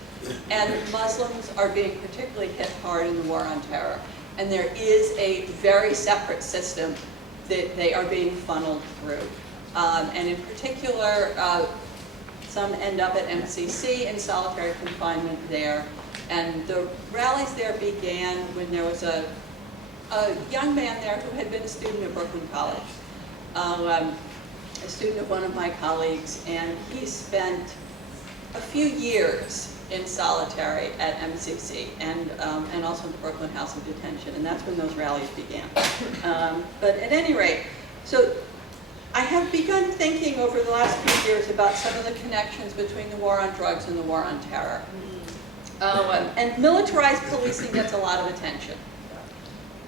And Muslims are being particularly hit hard in the war on terror. And there is a very separate system that they are being funneled through. And in particular, some end up at MCC in solitary confinement there. And the rallies there began when there was a young man there who had been a student at Brooklyn College, a student of one of my colleagues, and he spent a few years in solitary at MCC and also in the Brooklyn House of Detention, and that's when those rallies began. But at any rate, so I have begun thinking over the last few years about some of the connections between the war on drugs and the war on terror. And militarized policing gets a lot of attention,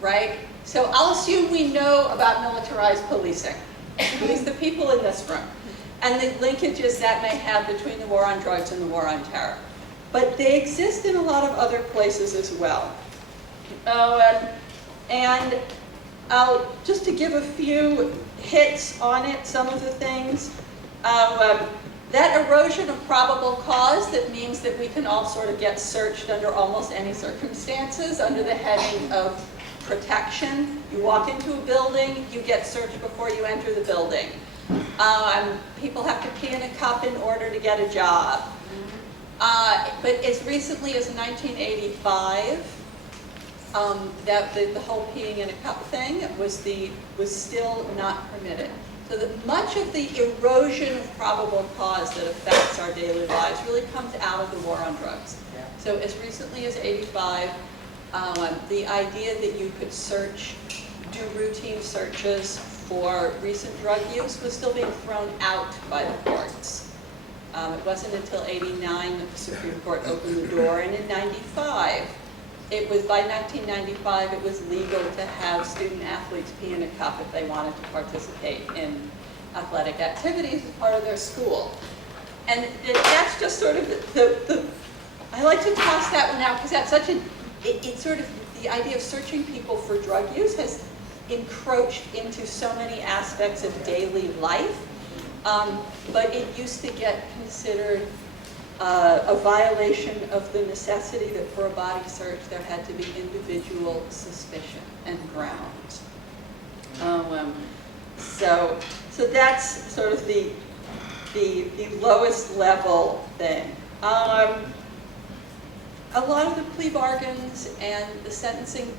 right? So I'll assume we know about militarized policing, at least the people in this room, and the linkages that may have between the war on drugs and the war on terror. But they exist in a lot of other places as well. And just to give a few hits on it, some of the things. That erosion of probable cause, that means that we can all sort of get searched under almost any circumstances under the heading of protection. You walk into a building, you get searched before you enter the building. People have to pee in a cup in order to get a job. But as recently as 1985, that the whole peeing in a cup thing was still not permitted. So that much of the erosion of probable cause that affects our daily lives really comes out of the war on drugs. Yeah. So as recently as 85, the idea that you could do routine searches for recent drug use was still being thrown out by the courts. It wasn't until 89 that the Supreme Court opened the door, and in 95, by 1995, it was legal to have student athletes pee in a cup if they wanted to participate in athletic activities as part of their school. And that's just sort of I like to toss that one out because that's such it's sort of the idea of searching people for drug use has encroached into so many aspects of daily life. But it used to get considered a violation of the necessity that for a body search there had to be individual suspicion and grounds. So that's sort of the lowest level thing. A lot of the plea bargains and the sentencing,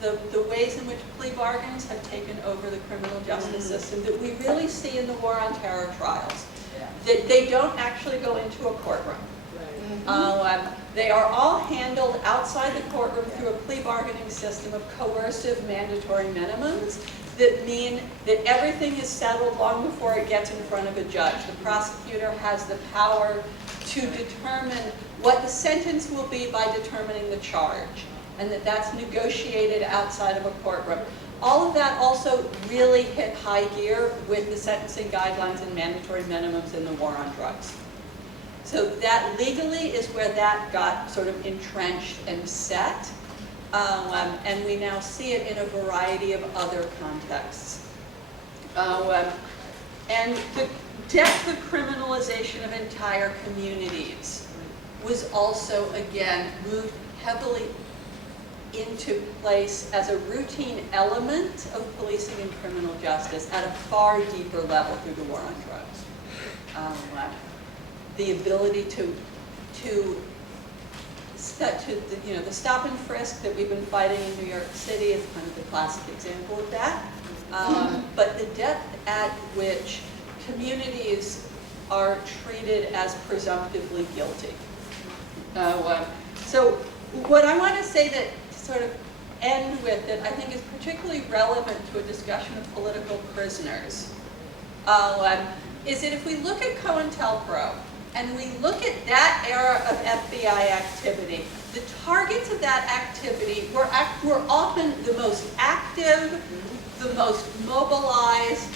the ways in which plea bargains have taken over the criminal justice system that we really see in the war on terror trials. That they don't actually go into a courtroom. They are all handled outside the courtroom through a plea bargaining system of coercive mandatory minimums that mean that everything is settled long before it gets in front of a judge. The prosecutor has the power to determine what the sentence will be by determining the charge, and that's negotiated outside of a courtroom. All of that also really hit high gear with the sentencing guidelines and mandatory minimums in the war on drugs. So that legally is where that got sort of entrenched and set, and we now see it in a variety of other contexts. And the depth of criminalization of entire communities was also, again, moved heavily into place as a routine element of policing and criminal justice at a far deeper level through the war on drugs. The ability the stop and frisk that we've been fighting in New York City is kind of the classic example of that. But the depth at which communities are treated as presumptively guilty. So what I want to say that sort of end with that I think is particularly relevant to a discussion of political prisoners is that if we look at COINTELPRO and we look at that era of FBI activity, the targets of that activity were often the most active, the most mobilized,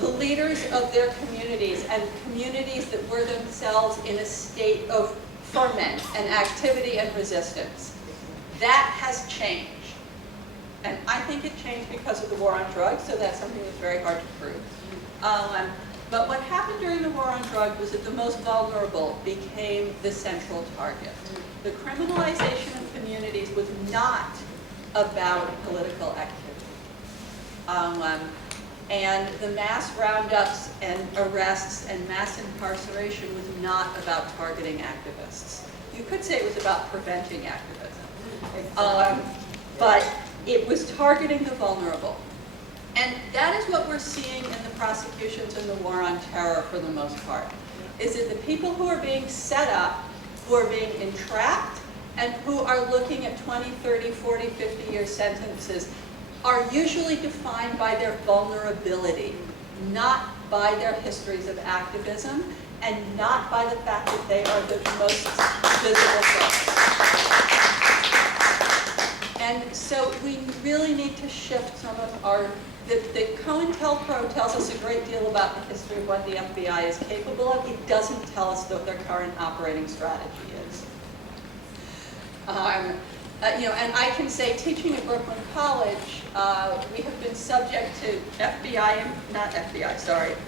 the leaders of their communities, and communities that were themselves in a state of ferment and activity and resistance. That has changed. And I think it changed because of the war on drugs, so that's something that's very hard to prove. But what happened during the war on drugs was that the most vulnerable became the central target. The criminalization of communities was not about political activity. And the mass roundups and arrests and mass incarceration was not about targeting activists. You could say it was about preventing activism. But it was targeting the vulnerable. And that is what we're seeing in the prosecutions in the war on terror for the most part, is that the people who are being set up, who are being entrapped, and who are looking at 20, 30, 40, 50-year sentences are usually defined by their vulnerability, not by their histories of activism, and not by the fact that they are the most visible folks. And so we really need to shift some of our, the COINTELPRO tells us a great deal about the history of what the FBI is capable of. It doesn't tell us what their current operating strategy is. and I can say, teaching at Brooklyn College, we have been subject to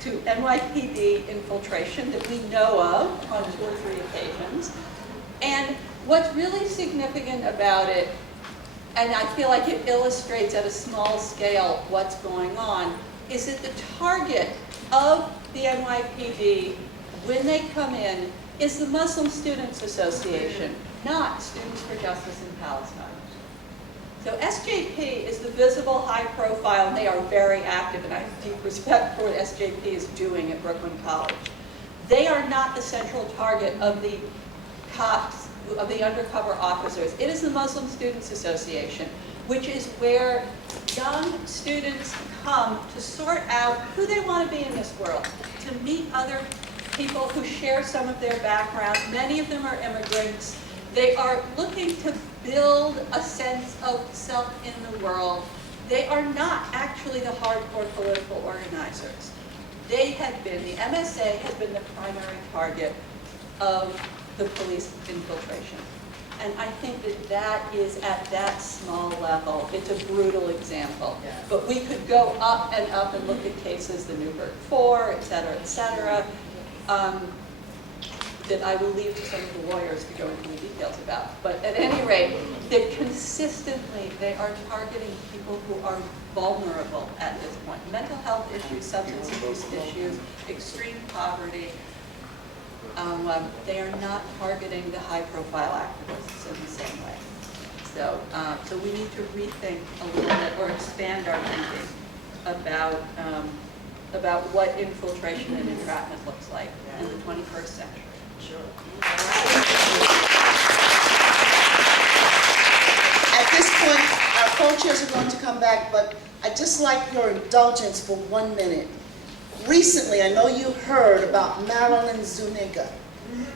to NYPD infiltration that we know of on 2 or 3 occasions. And what's really significant about it, and I feel like it illustrates at a small scale what's going on, is that the target of the NYPD when they come in is the Muslim Students Association, not Students for Justice in Palestine. So SJP is the visible, high profile, and they are very active, and I have deep respect for what SJP is doing at Brooklyn College. They are not the central target of the cops, of the undercover officers. It is the Muslim Students Association, which is where young students come to sort out who they want to be in this world, to meet other people who share some of their background. Many of them are immigrants. They are looking to build a sense of self in the world. They are not actually the hardcore political organizers. They have been, the MSA has been the primary target of the police infiltration. And I think that that is at that small level. It's a brutal example. But we could go up and look at cases, the Newburgh 4, et cetera, that I will leave to some of the lawyers to go into the details about. But at any rate, that consistently they are targeting people who are vulnerable at this point. Mental health issues, substance abuse issues, extreme poverty. They are not targeting the high-profile activists in the same way. So, so we need to rethink a little bit, or expand our thinking about what infiltration and entrapment looks like in the 21st century. Sure. At this point, our co-chairs are going to come back, but I'd just like your indulgence for 1 minute. Recently, I know you heard about Marilyn Zuniga,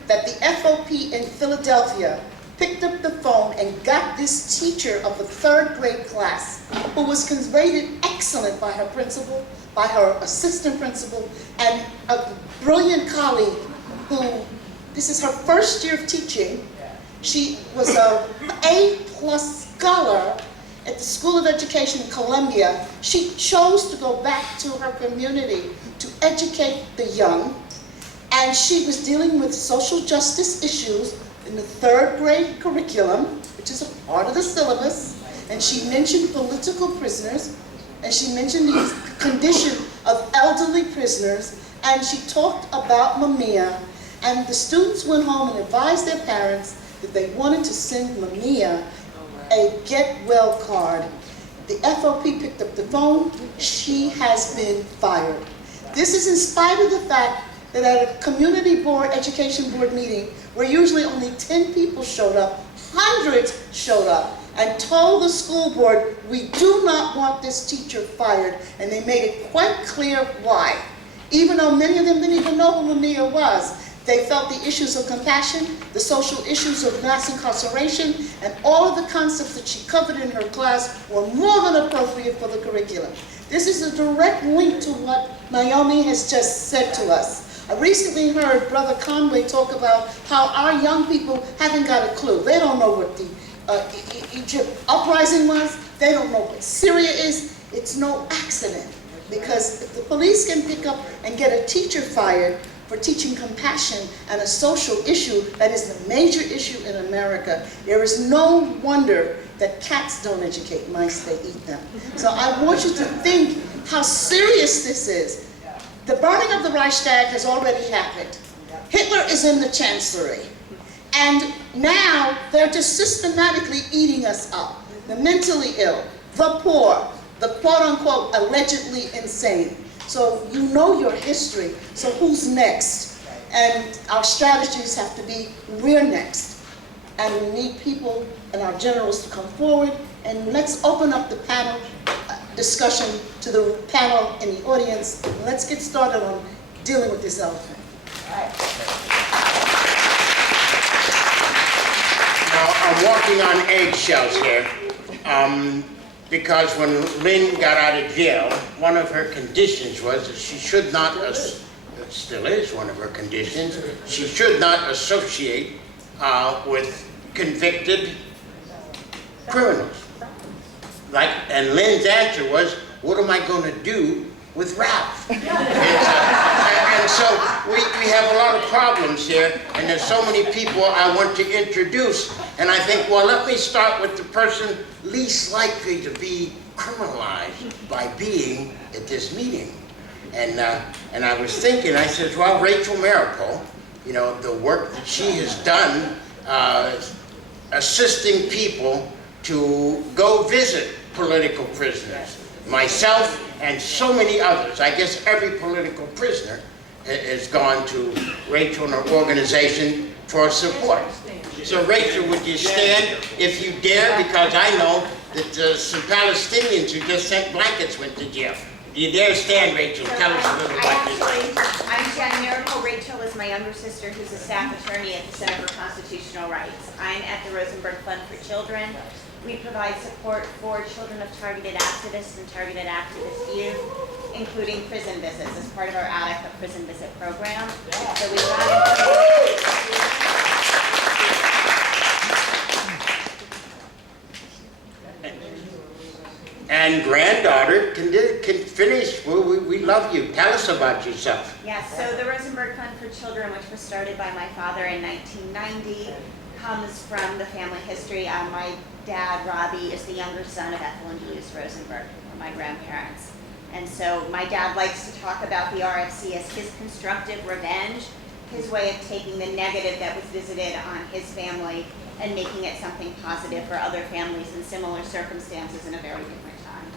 that the FOP in Philadelphia picked up the phone and got this teacher of the 3rd grade class, who was rated excellent by her principal, by her assistant principal, and a brilliant colleague who, this is her 1st year of teaching. She was an A+ scholar at the School of Education in Columbia. She chose to go back to her community to educate the young, and she was dealing with social justice issues in the 3rd grade curriculum, which is a part of the syllabus, and she mentioned political prisoners, and she mentioned the condition of elderly prisoners, and she talked about Mamiya, and the students went home and advised their parents that they wanted to send Mamiya a get well card. The FOP picked up the phone. She has been fired. This is in spite of the fact that at a community board, education board meeting, where usually only 10 people showed up, hundreds showed up and told the school board, we do not want this teacher fired, and they made it quite clear why. Even though many of them didn't even know who Mamiya was, they felt the issues of compassion, the social issues of mass incarceration, and all of the concepts that she covered in her class were more than appropriate for the curriculum. This is a direct link to what Naomi has just said to us. I recently heard Brother Conway talk about how our young people haven't got a clue. They don't know what the Egypt uprising was. They don't know what Syria is. It's no accident, because if the police can pick up and get a teacher fired for teaching compassion and a social issue that is the major issue in America, there is no wonder that cats don't educate mice, they eat them. So I want you to think how serious this is. The burning of the Reichstag has already happened. Hitler is in the chancellery. And now they're just systematically eating us up. The mentally ill, the poor, the quote-unquote allegedly insane. So you know your history, so who's next? And our strategies have to be, we're next. And we need people and our generals to come forward, and let's open up the panel discussion to the panel in the audience. Let's get started on dealing with this elephant. Now, I'm walking on eggshells here. Because when Lynn got out of jail, one of her conditions was that she should not, it still is one of her conditions, she should not associate with convicted criminals. Like, and Lynn's answer was, what am I going to do with Ralph? And so we have a lot of problems here, and there's so many people I want to introduce. And I think, well, let me start with the person least likely to be criminalized by being at this meeting. And I was thinking, I said, well, Rachel Miracle, you know, the work that she has done assisting people to go visit political prisoners. Myself and so many others. I guess every political prisoner has gone to Rachel and her organization for support. So Rachel, would you stand if you dare? Because I know that some Palestinians who just sent blankets went to jail. Do you dare stand, Rachel? Tell us a little about this. I'm Jen Miracle. Rachel is my younger sister who's a staff attorney at the Center for Constitutional Rights. I'm at the Rosenberg Fund for Children. We provide support for children of targeted activists and targeted activist youth, including prison visits as part of our ADIC prison visit program. So we've got And granddaughter can finish. Well, we love you. Tell us about yourself. Yes, so the Rosenberg Fund for Children, which was started by my father in 1990, comes from the family history. My dad, Robbie, is the younger son of Ethel and Julius Rosenberg, who were my grandparents. And so my dad likes to talk about the RFC as his constructive revenge, his way of taking the negative that was visited on his family and making it something positive for other families in similar circumstances in a very different time.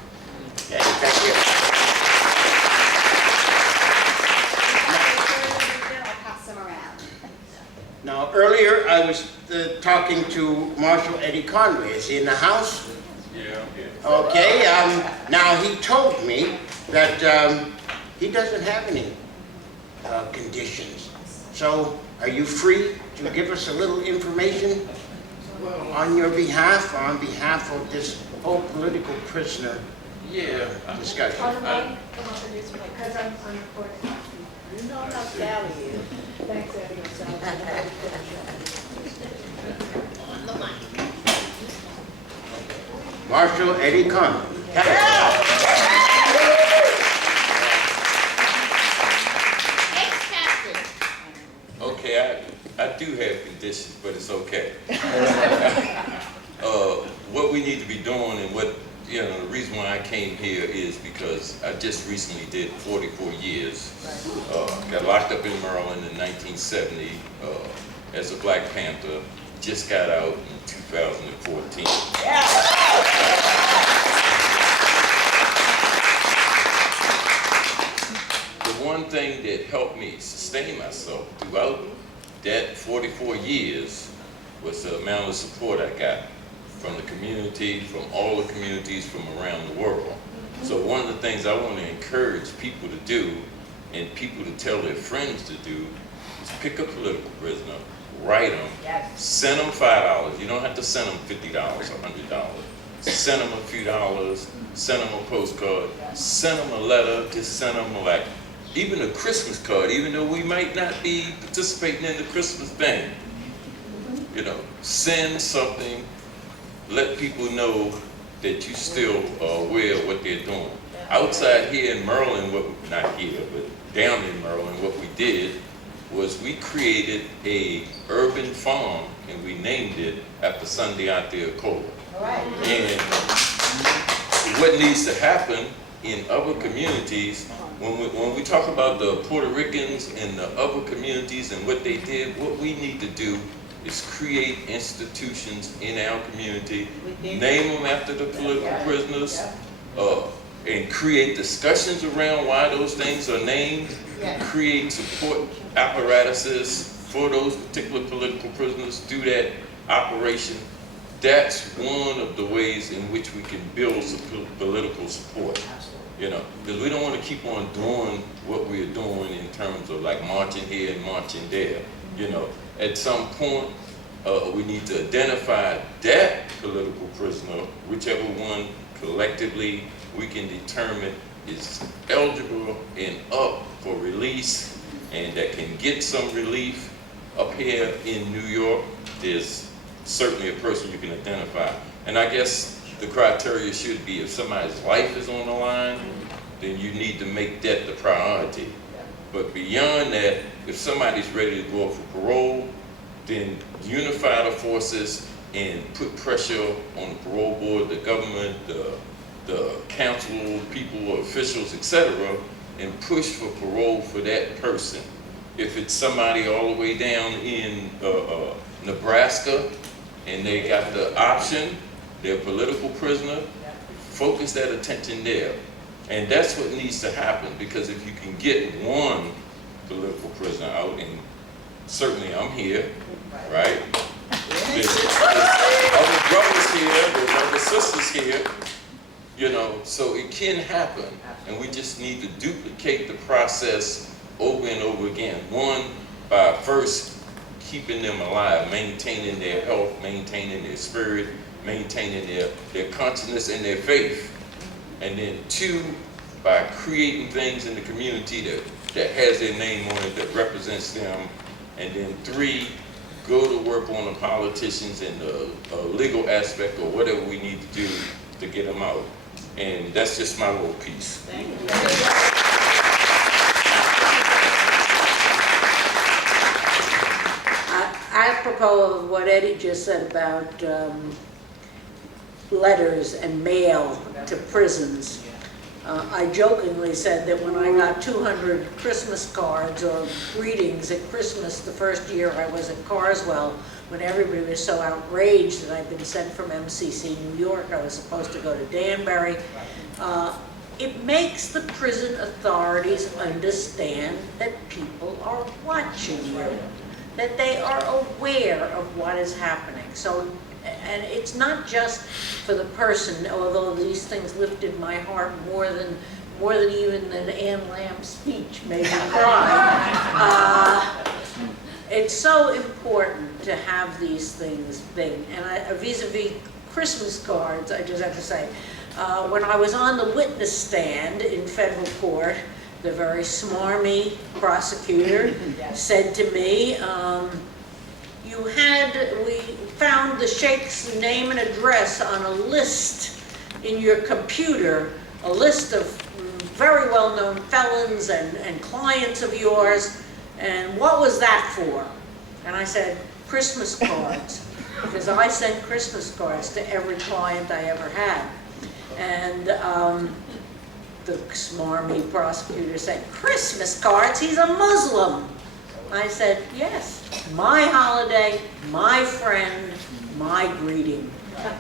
Okay, thank you. I'll pass them around. Now, earlier I was talking to Marshal Eddie Conway. Is he in the house? Yeah. Okay, now he told me that he doesn't have any conditions. So, are you free to give us a little information on your behalf, or on behalf of this whole political prisoner discussion? Because I'm recording. You know how Sally is. Thanks, Eddie. Marshal Eddie Conway. Okay, I do have conditions, but it's okay. What we need to be doing, and what, you know, the reason why I came here is because I just recently did 44 years. Got locked up in Maryland in 1970 as a Black Panther. Just got out in 2014. The one thing that helped me sustain myself throughout that 44 years was the amount of support I got from the community, from all the communities from around the world. So one of the things I want to encourage people to do, and people to tell their friends to do, is pick a political prisoner, write them, send them $5. You don't have to send them $50 or $100. Send them a few dollars, send them a postcard, send them a letter, just send them even a Christmas card, even though we might not be participating in the Christmas thing. You know, send something, let people know that you still are aware of what they're doing. Outside here in Maryland, not here, but down in Maryland, what we did was we created a urban farm, and we named it after Sundiata. And what needs to happen in other communities, when we talk about the Puerto Ricans and the other communities and what they did, what we need to do is create institutions in our community, name them after the political prisoners, and create discussions around why those things are named, create support apparatuses for those particular political prisoners, do that operation. That's one of the ways in which we can build some political support. You know, because we don't want to keep on doing what we're doing in terms of like marching here and marching there. You know, at some point, we need to identify that political prisoner, whichever one collectively we can determine is eligible and up for release, and that can get some relief. Up here in New York, there's certainly a person you can identify. And I guess the criteria should be if somebody's life is on the line, then you need to make that the priority. But beyond that, if somebody's ready to go up for parole, then unify the forces and put pressure on the parole board, the government, the council, people, officials, etc., and push for parole for that person. If it's somebody all the way down in Nebraska and they got the option, they're a political prisoner, focus that attention there. And that's what needs to happen, because if you can get one political prisoner out, and certainly I'm here, right? There's other brothers here, there's other sisters here, you know, so it can happen. And we just need to duplicate the process over and over again. One, by first keeping them alive, maintaining their health, maintaining their spirit, maintaining their consciousness and their faith. And then two, by creating things in the community that has their name on it, that represents them. And then three, go to work on the politicians and the legal aspect or whatever we need to do to get them out. And that's just my little piece. Thank you. Apropos of what Eddie just said about letters and mail to prisons, I jokingly said that when I got 200 Christmas cards or greetings at Christmas the first year I was at Carswell, when everybody was so outraged that I'd been sent from MCC New York, I was supposed to go to Danbury. It makes the prison authorities understand that people are watching you, that they are aware of what is happening. So, and it's not just for the person, although these things lifted my heart more than even an Ann Lamb speech made me cry. It's so important to have these things big. And vis-a-vis Christmas cards, I just have to say, when I was on the witness stand in federal court, the very smarmy prosecutor said to me, we found the Sheikh's name and address on a list in your computer, a list of very well-known felons and clients of yours, and what was that for? And I said, Christmas cards, because I sent Christmas cards to every client I ever had. And the smarmy prosecutor said, Christmas cards? He's a Muslim. I said, yes, my holiday, my friend, my greeting.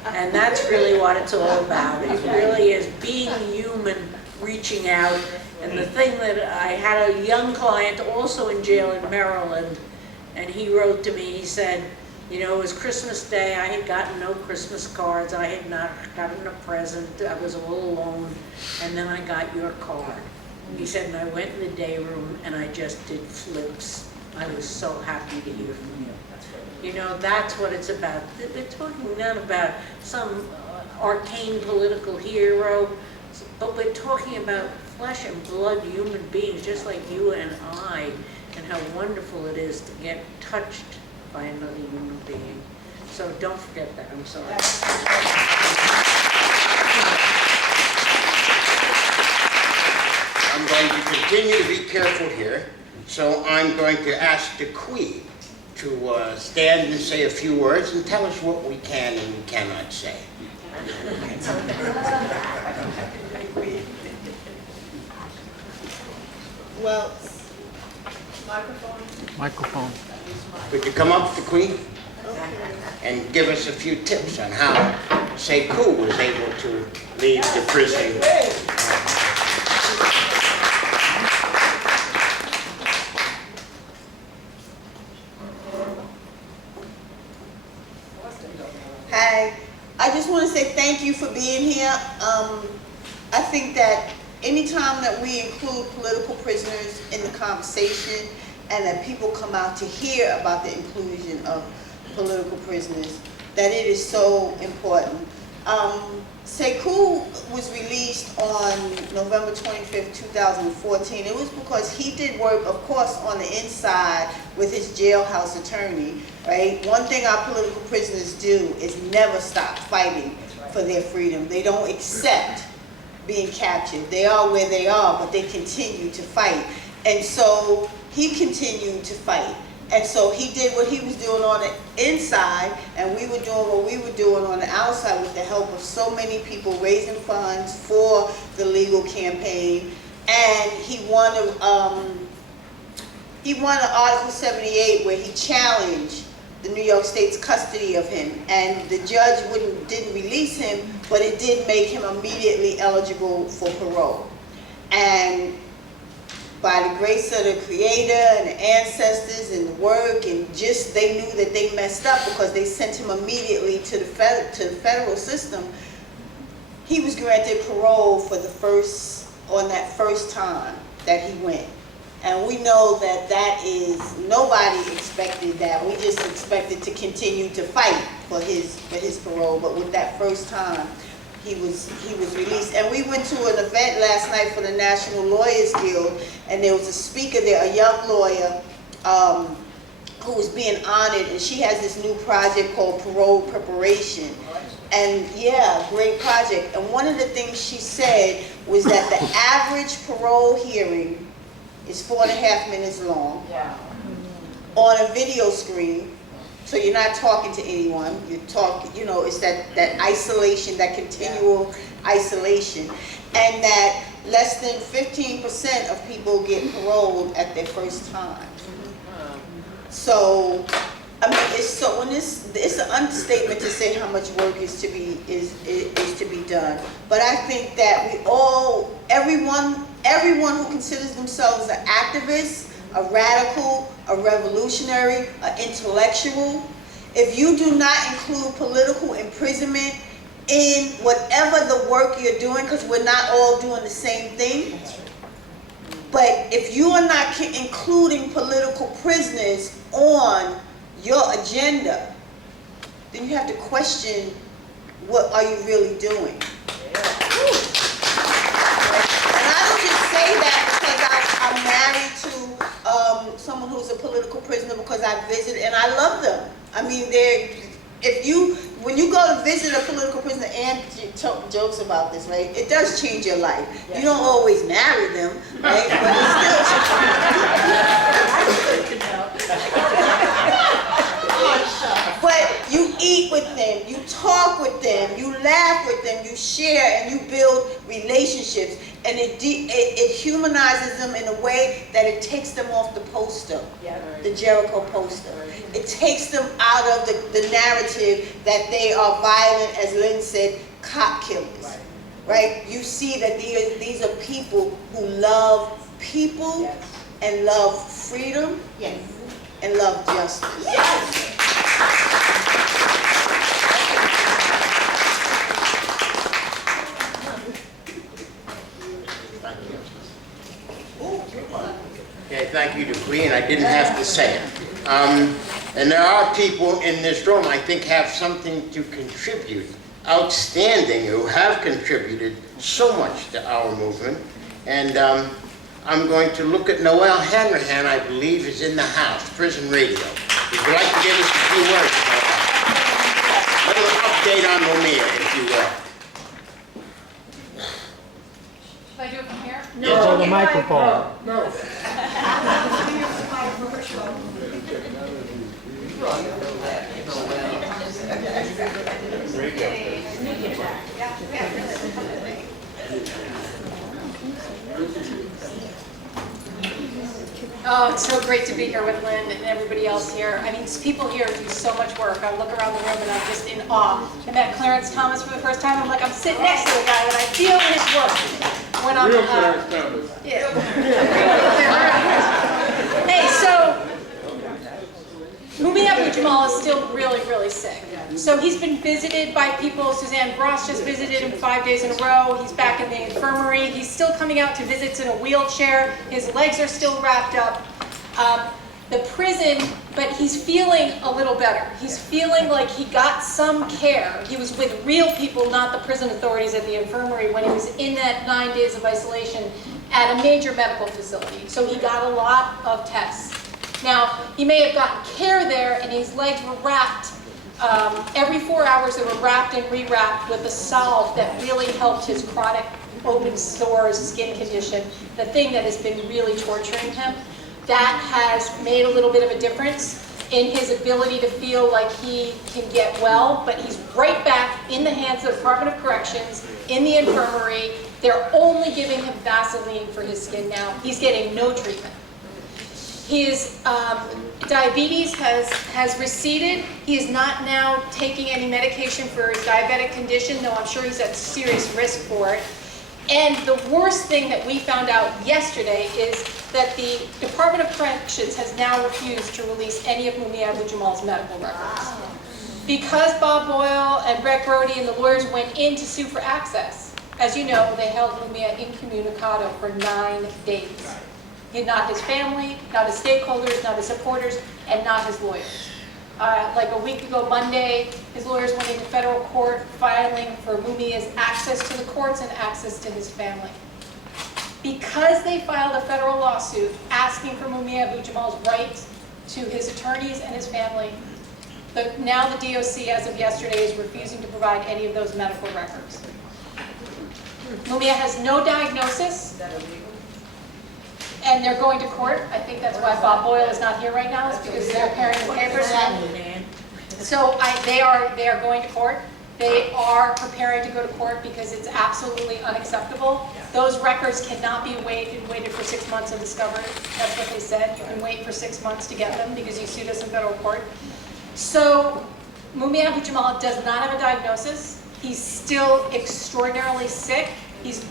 And that's really what it's all about. It really is being human, reaching out. And the thing that I had a young client also in jail in Maryland, and he wrote to me, he said, you know, it was Christmas Day, I had gotten no Christmas cards, I had not gotten a present, I was all alone, and then I got your card. He said, and I went in the day room and I just did flips. I was so happy to hear from you. You know, that's what it's about. We're talking not about some arcane political hero, but we're talking about flesh and blood human beings, just like you and I, and how wonderful it is to get touched by another human being. So don't forget that. I'm sorry. I'm going to continue to be careful here, so I'm going to ask Dequi to stand and say a few words and tell us what we can and we cannot say. Well, microphone. Could you come up, Dequi, and give us a few tips on how Sekou was able to leave the prison? Hi, I just want to say thank you for being here. I think that anytime that we include political prisoners in the conversation and that people come out to hear about the inclusion of political prisoners, that it is so important. Sekou was released on November 25th, 2014. It was because he did work, of course, on the inside with his jailhouse attorney, right? One thing our political prisoners do is never stop fighting for their freedom. They don't accept being captured. They are where they are, but they continue to fight. And so he continued to fight. And so he did what he was doing on the inside, and we were doing what we were doing on the outside with the help of so many people raising funds for the legal campaign. And he won an Article 78 where he challenged the New York State's custody of him, and the judge didn't release him, but it did make him immediately eligible for parole. And by the grace of the Creator and the ancestors and the work, and just they knew that they messed up because they sent him immediately to the federal system, he was granted parole for on that first time that he went. And we know that is, nobody expected that. We just expected to continue to fight for his parole, but with that first time, he was released. And we went to an event last night for the National Lawyers Guild, and there was a speaker there, a young lawyer, who was being honored, and she has this new project called Parole Preparation. And yeah, great project. And one of the things she said was that the average parole hearing is 4.5 minutes long, on a video screen. So you're not talking to anyone. You talk, it's that isolation, that continual isolation. And that less than 15% of people get paroled at their first time. So, I mean, it's an understatement to say how much work is to be done. But I think that everyone who considers themselves an activist, a radical, a revolutionary, an intellectual, if you do not include political imprisonment in whatever the work you're doing, because we're not all doing the same thing, but if you are not including political prisoners on your agenda, then you have to question, what are you really doing? And I don't just say that because I'm married to someone who's a political prisoner, because I visit and I love them. I mean, when you go to visit a political prisoner, and jokes about this, right? It does change your life. Yes. You don't always marry them, right? But it still But you eat with them, you talk with them, you laugh with them, you share, and you build relationships. And it humanizes them in a way that it takes them off the poster, the Jericho poster. It takes them out of the narrative that they are violent, as Lynn said, cop killers, right? You see that these are people who love people and love freedom and love justice. Okay, thank you, Dequi, and I didn't have to say it. And there are people in this room, I think, have something to contribute, outstanding, who have contributed so much to our movement. And I'm going to look at Noelle Hanahan, I believe, is in the house, Prison Radio. Would you like to give us a few words, Noelle? A little update on Romeo, if you will. Should I do it from here? No, the microphone. No. Oh, it's so great to be here with Lynn and everybody else here. I mean, people here do so much work. I look around the room and I'm just in awe. I met Clarence Thomas for the first time. I'm like, I'm sitting next to a guy that I feel his work. When I'm, Real Clarence Thomas. Yeah. Hey, so Mumia Abu Jamal is still really, really sick. So he's been visited by people. Suzanne Bross just visited him 5 days in a row. He's back in the infirmary. He's still coming out to visits in a wheelchair. His legs are still wrapped up. the prison, but he's feeling a little better. He's feeling like he got some care. He was with real people, not the prison authorities at the infirmary, when he was in that 9 days of isolation at a major medical facility. So he got a lot of tests. Now, he may have gotten care there, and his legs were wrapped. Every 4 hours they were wrapped and rewrapped with a salve that really helped his chronic open sores, skin condition, the thing that has been really torturing him. That has made a little bit of a difference in his ability to feel like he can get well, but he's right back in the hands of the Department of Corrections, in the infirmary. They're only giving him Vaseline for his skin now. He's getting no treatment. His diabetes has receded. He is not now taking any medication for his diabetic condition, though I'm sure he's at serious risk for it. And the worst thing that we found out yesterday is that the Department of Corrections has now refused to release any of Mumia Abu-Jamal's medical records. Because Bob Boyle and Brett Brody and the lawyers went in to sue for access, as you know, they held Mumia incommunicado for 9 days. Not his family, not his stakeholders, not his supporters, and not his lawyers. Like a week ago Monday, his lawyers went into federal court filing for Mumia's access to the courts and access to his family. Because they filed a federal lawsuit asking for Mumia Abu-Jamal's right to his attorneys and his family, now the DOC, as of yesterday, is refusing to provide any of those medical records. Mumia has no diagnosis, and they're going to court. I think that's why Bob Boyle is not here right now, is because they're carrying the papers. So they are going to court. They are preparing to go to court because it's absolutely unacceptable. Those records cannot be waited for 6 months of discovery. That's what they said. You can wait for 6 months to get them because you sued us in federal court. So Mumia Abu-Jamal does not have a diagnosis. He's still extraordinarily sick. He's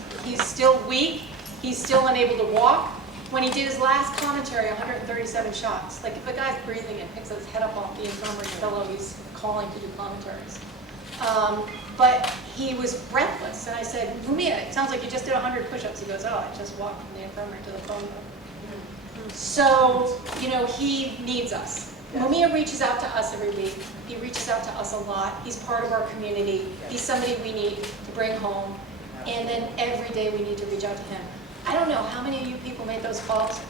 still weak. He's still unable to walk. When he did his last commentary, 137 shots. Like if a guy's breathing and picks his head up off the infirmary pillow, he's calling to do commentaries. But he was breathless, and I said, Mumia, it sounds like you just did 100 push-ups. He goes, oh, I just walked from the infirmary to the phone book. So, you know, he needs us. Mumia reaches out to us every week. He reaches out to us a lot. He's part of our community. He's somebody we need to bring home. And then every day we need to reach out to him. I don't know how many of you people made those calls.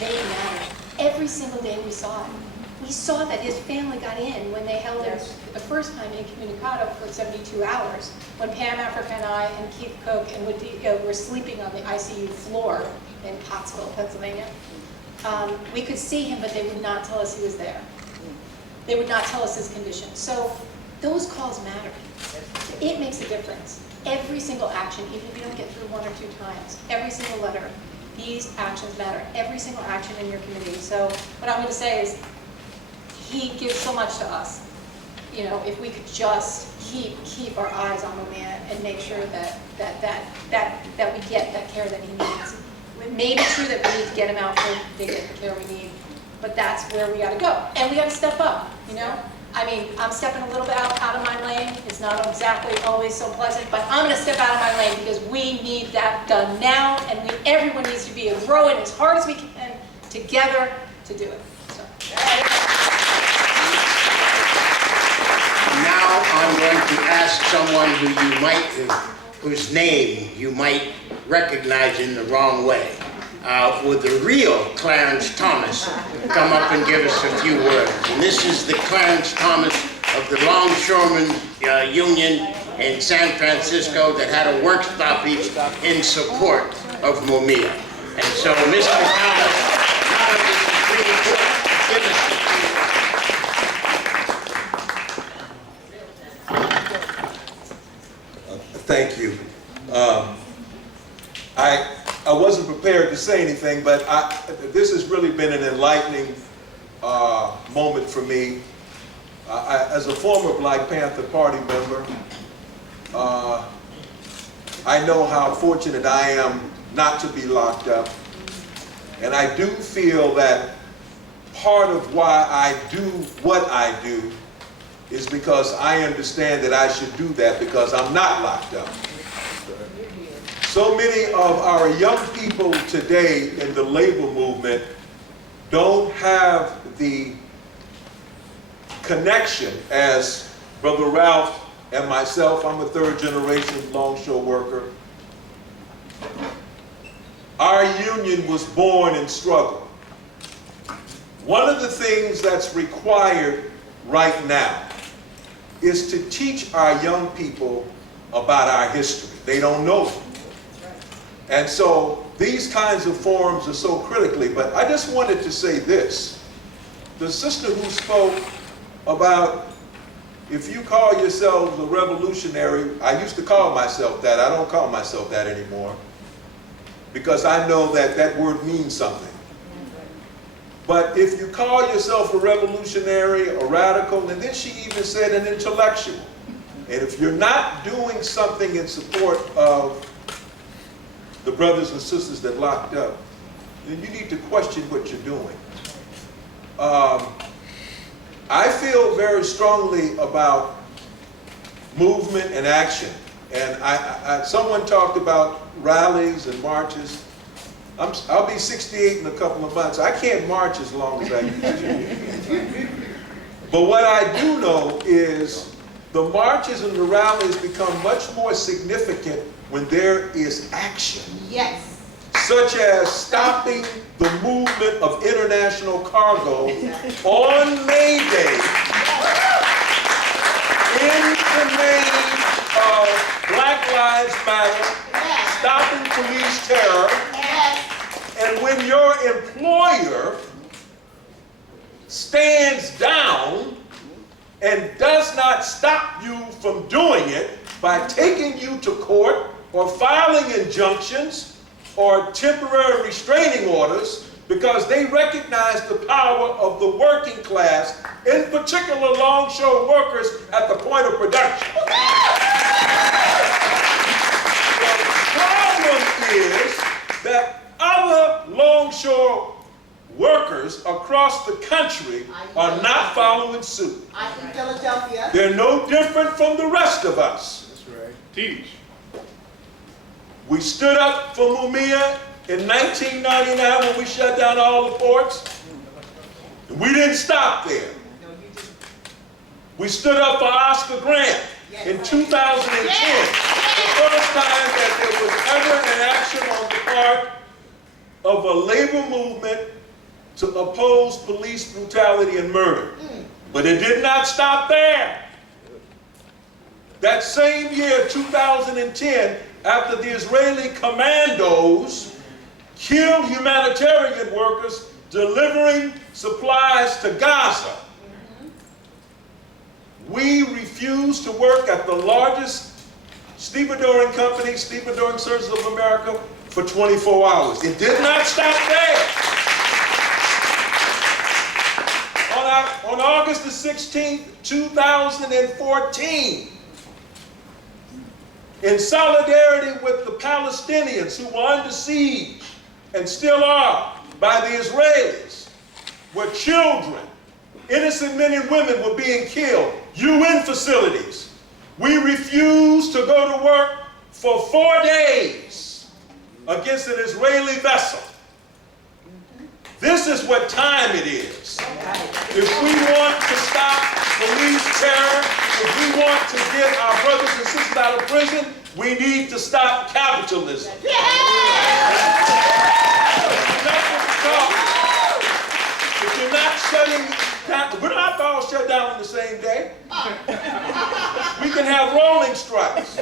They didn't matter. Every single day we saw it. We saw that his family got in when they held him the first time incommunicado for 72 hours. When Pam Africa and I and Keith Cook and Wadika were sleeping on the ICU floor in Pottsville, Pennsylvania. We could see him, but they would not tell us he was there. They would not tell us his condition. So those calls matter. It makes a difference. Every single action, even if you don't get through 1 or 2 times, every single letter, these actions matter. Every single action in your community. So what I'm going to say is, he gives so much to us. You know, if we could just keep our eyes on Mumia and make sure that we get that care that he needs. It may be true that we need to get him out to get the care we need, but that's where we got to go. And we got to step up. You know. I mean, I'm stepping a little bit out of my lane. It's not exactly always so pleasant, but I'm going to step out of my lane because we need that done now, and everyone needs to be rowing as hard as we can together to do it. So. Now I'm going to ask someone whose name you might recognize in the wrong way. Would the real Clarence Thomas come up and give us a few words? And this is the Clarence Thomas of the Longshoremen Union in San Francisco that had a work stoppage in support of Mumia. And so, Mr. Thomas, now that this is thank you. I wasn't prepared to say anything, but this has really been an enlightening moment for me. As a former Black Panther Party member, I know how fortunate I am not to be locked up. And I do feel that part of why I do what I do is because I understand that I should do that because I'm not locked up. So many of our young people today in the labor movement don't have the connection as Brother Ralph and myself. I'm a third generation longshore worker. Our union was born in struggle. One of the things that's required right now is to teach our young people about our history. They don't know it. And so these kinds of forums are so critically, but I just wanted to say this. The sister who spoke about if you call yourselves a revolutionary, I used to call myself that. I don't call myself that anymore because I know that that word means something. But if you call yourself a revolutionary, a radical, and then she even said an intellectual, and if you're not doing something in support of the brothers and sisters that locked up, then you need to question what you're doing. I feel very strongly about movement and action. And someone talked about rallies and marches. I'll be 68 in a couple of months. I can't march as long as I used to. But what I do know is the marches and the rallies become much more significant when there is action. Yes. Such as stopping the movement of international cargo on May Day in the name of Black Lives Matter, stopping police terror, and when your employer stands down and does not stop you from doing it by taking you to court or filing injunctions or temporary restraining orders because they recognize the power of the working class, in particular longshore workers at the point of production. The problem is that other longshore workers across the country are not following suit. I in Philadelphia. They're no different from the rest of us. That's right. Teach. We stood up for Mumia in 1999 when we shut down all the ports. We didn't stop there. We stood up for Oscar Grant in 2010. The first time that there was ever an action on the part of a labor movement to oppose police brutality and murder. But it did not stop there. That same year, 2010, after the Israeli commandos killed humanitarian workers delivering supplies to Gaza, we refused to work at the largest stevedoring company, Stevedoring Services of America, for 24 hours. It did not stop there. On August the 16th, 2014, in solidarity with the Palestinians who were under siege and still are by the Israelis, where children, innocent men and women were being killed, UN facilities. We refused to go to work for 4 days against an Israeli vessel. This is what time it is. If we want to stop police terror, if we want to get our brothers and sisters out of prison, we need to stop capitalism. If you're not shutting down, we're not all shut down on the same day. We can have rolling strikes.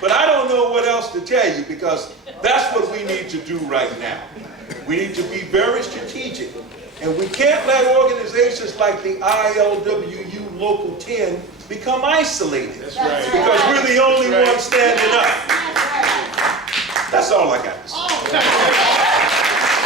But I don't know what else to tell you because that's what we need to do right now. We need to be very strategic. And we can't let organizations like the ILWU Local 10 become isolated. That's right. Because we're the only ones standing up. That's all I got to say.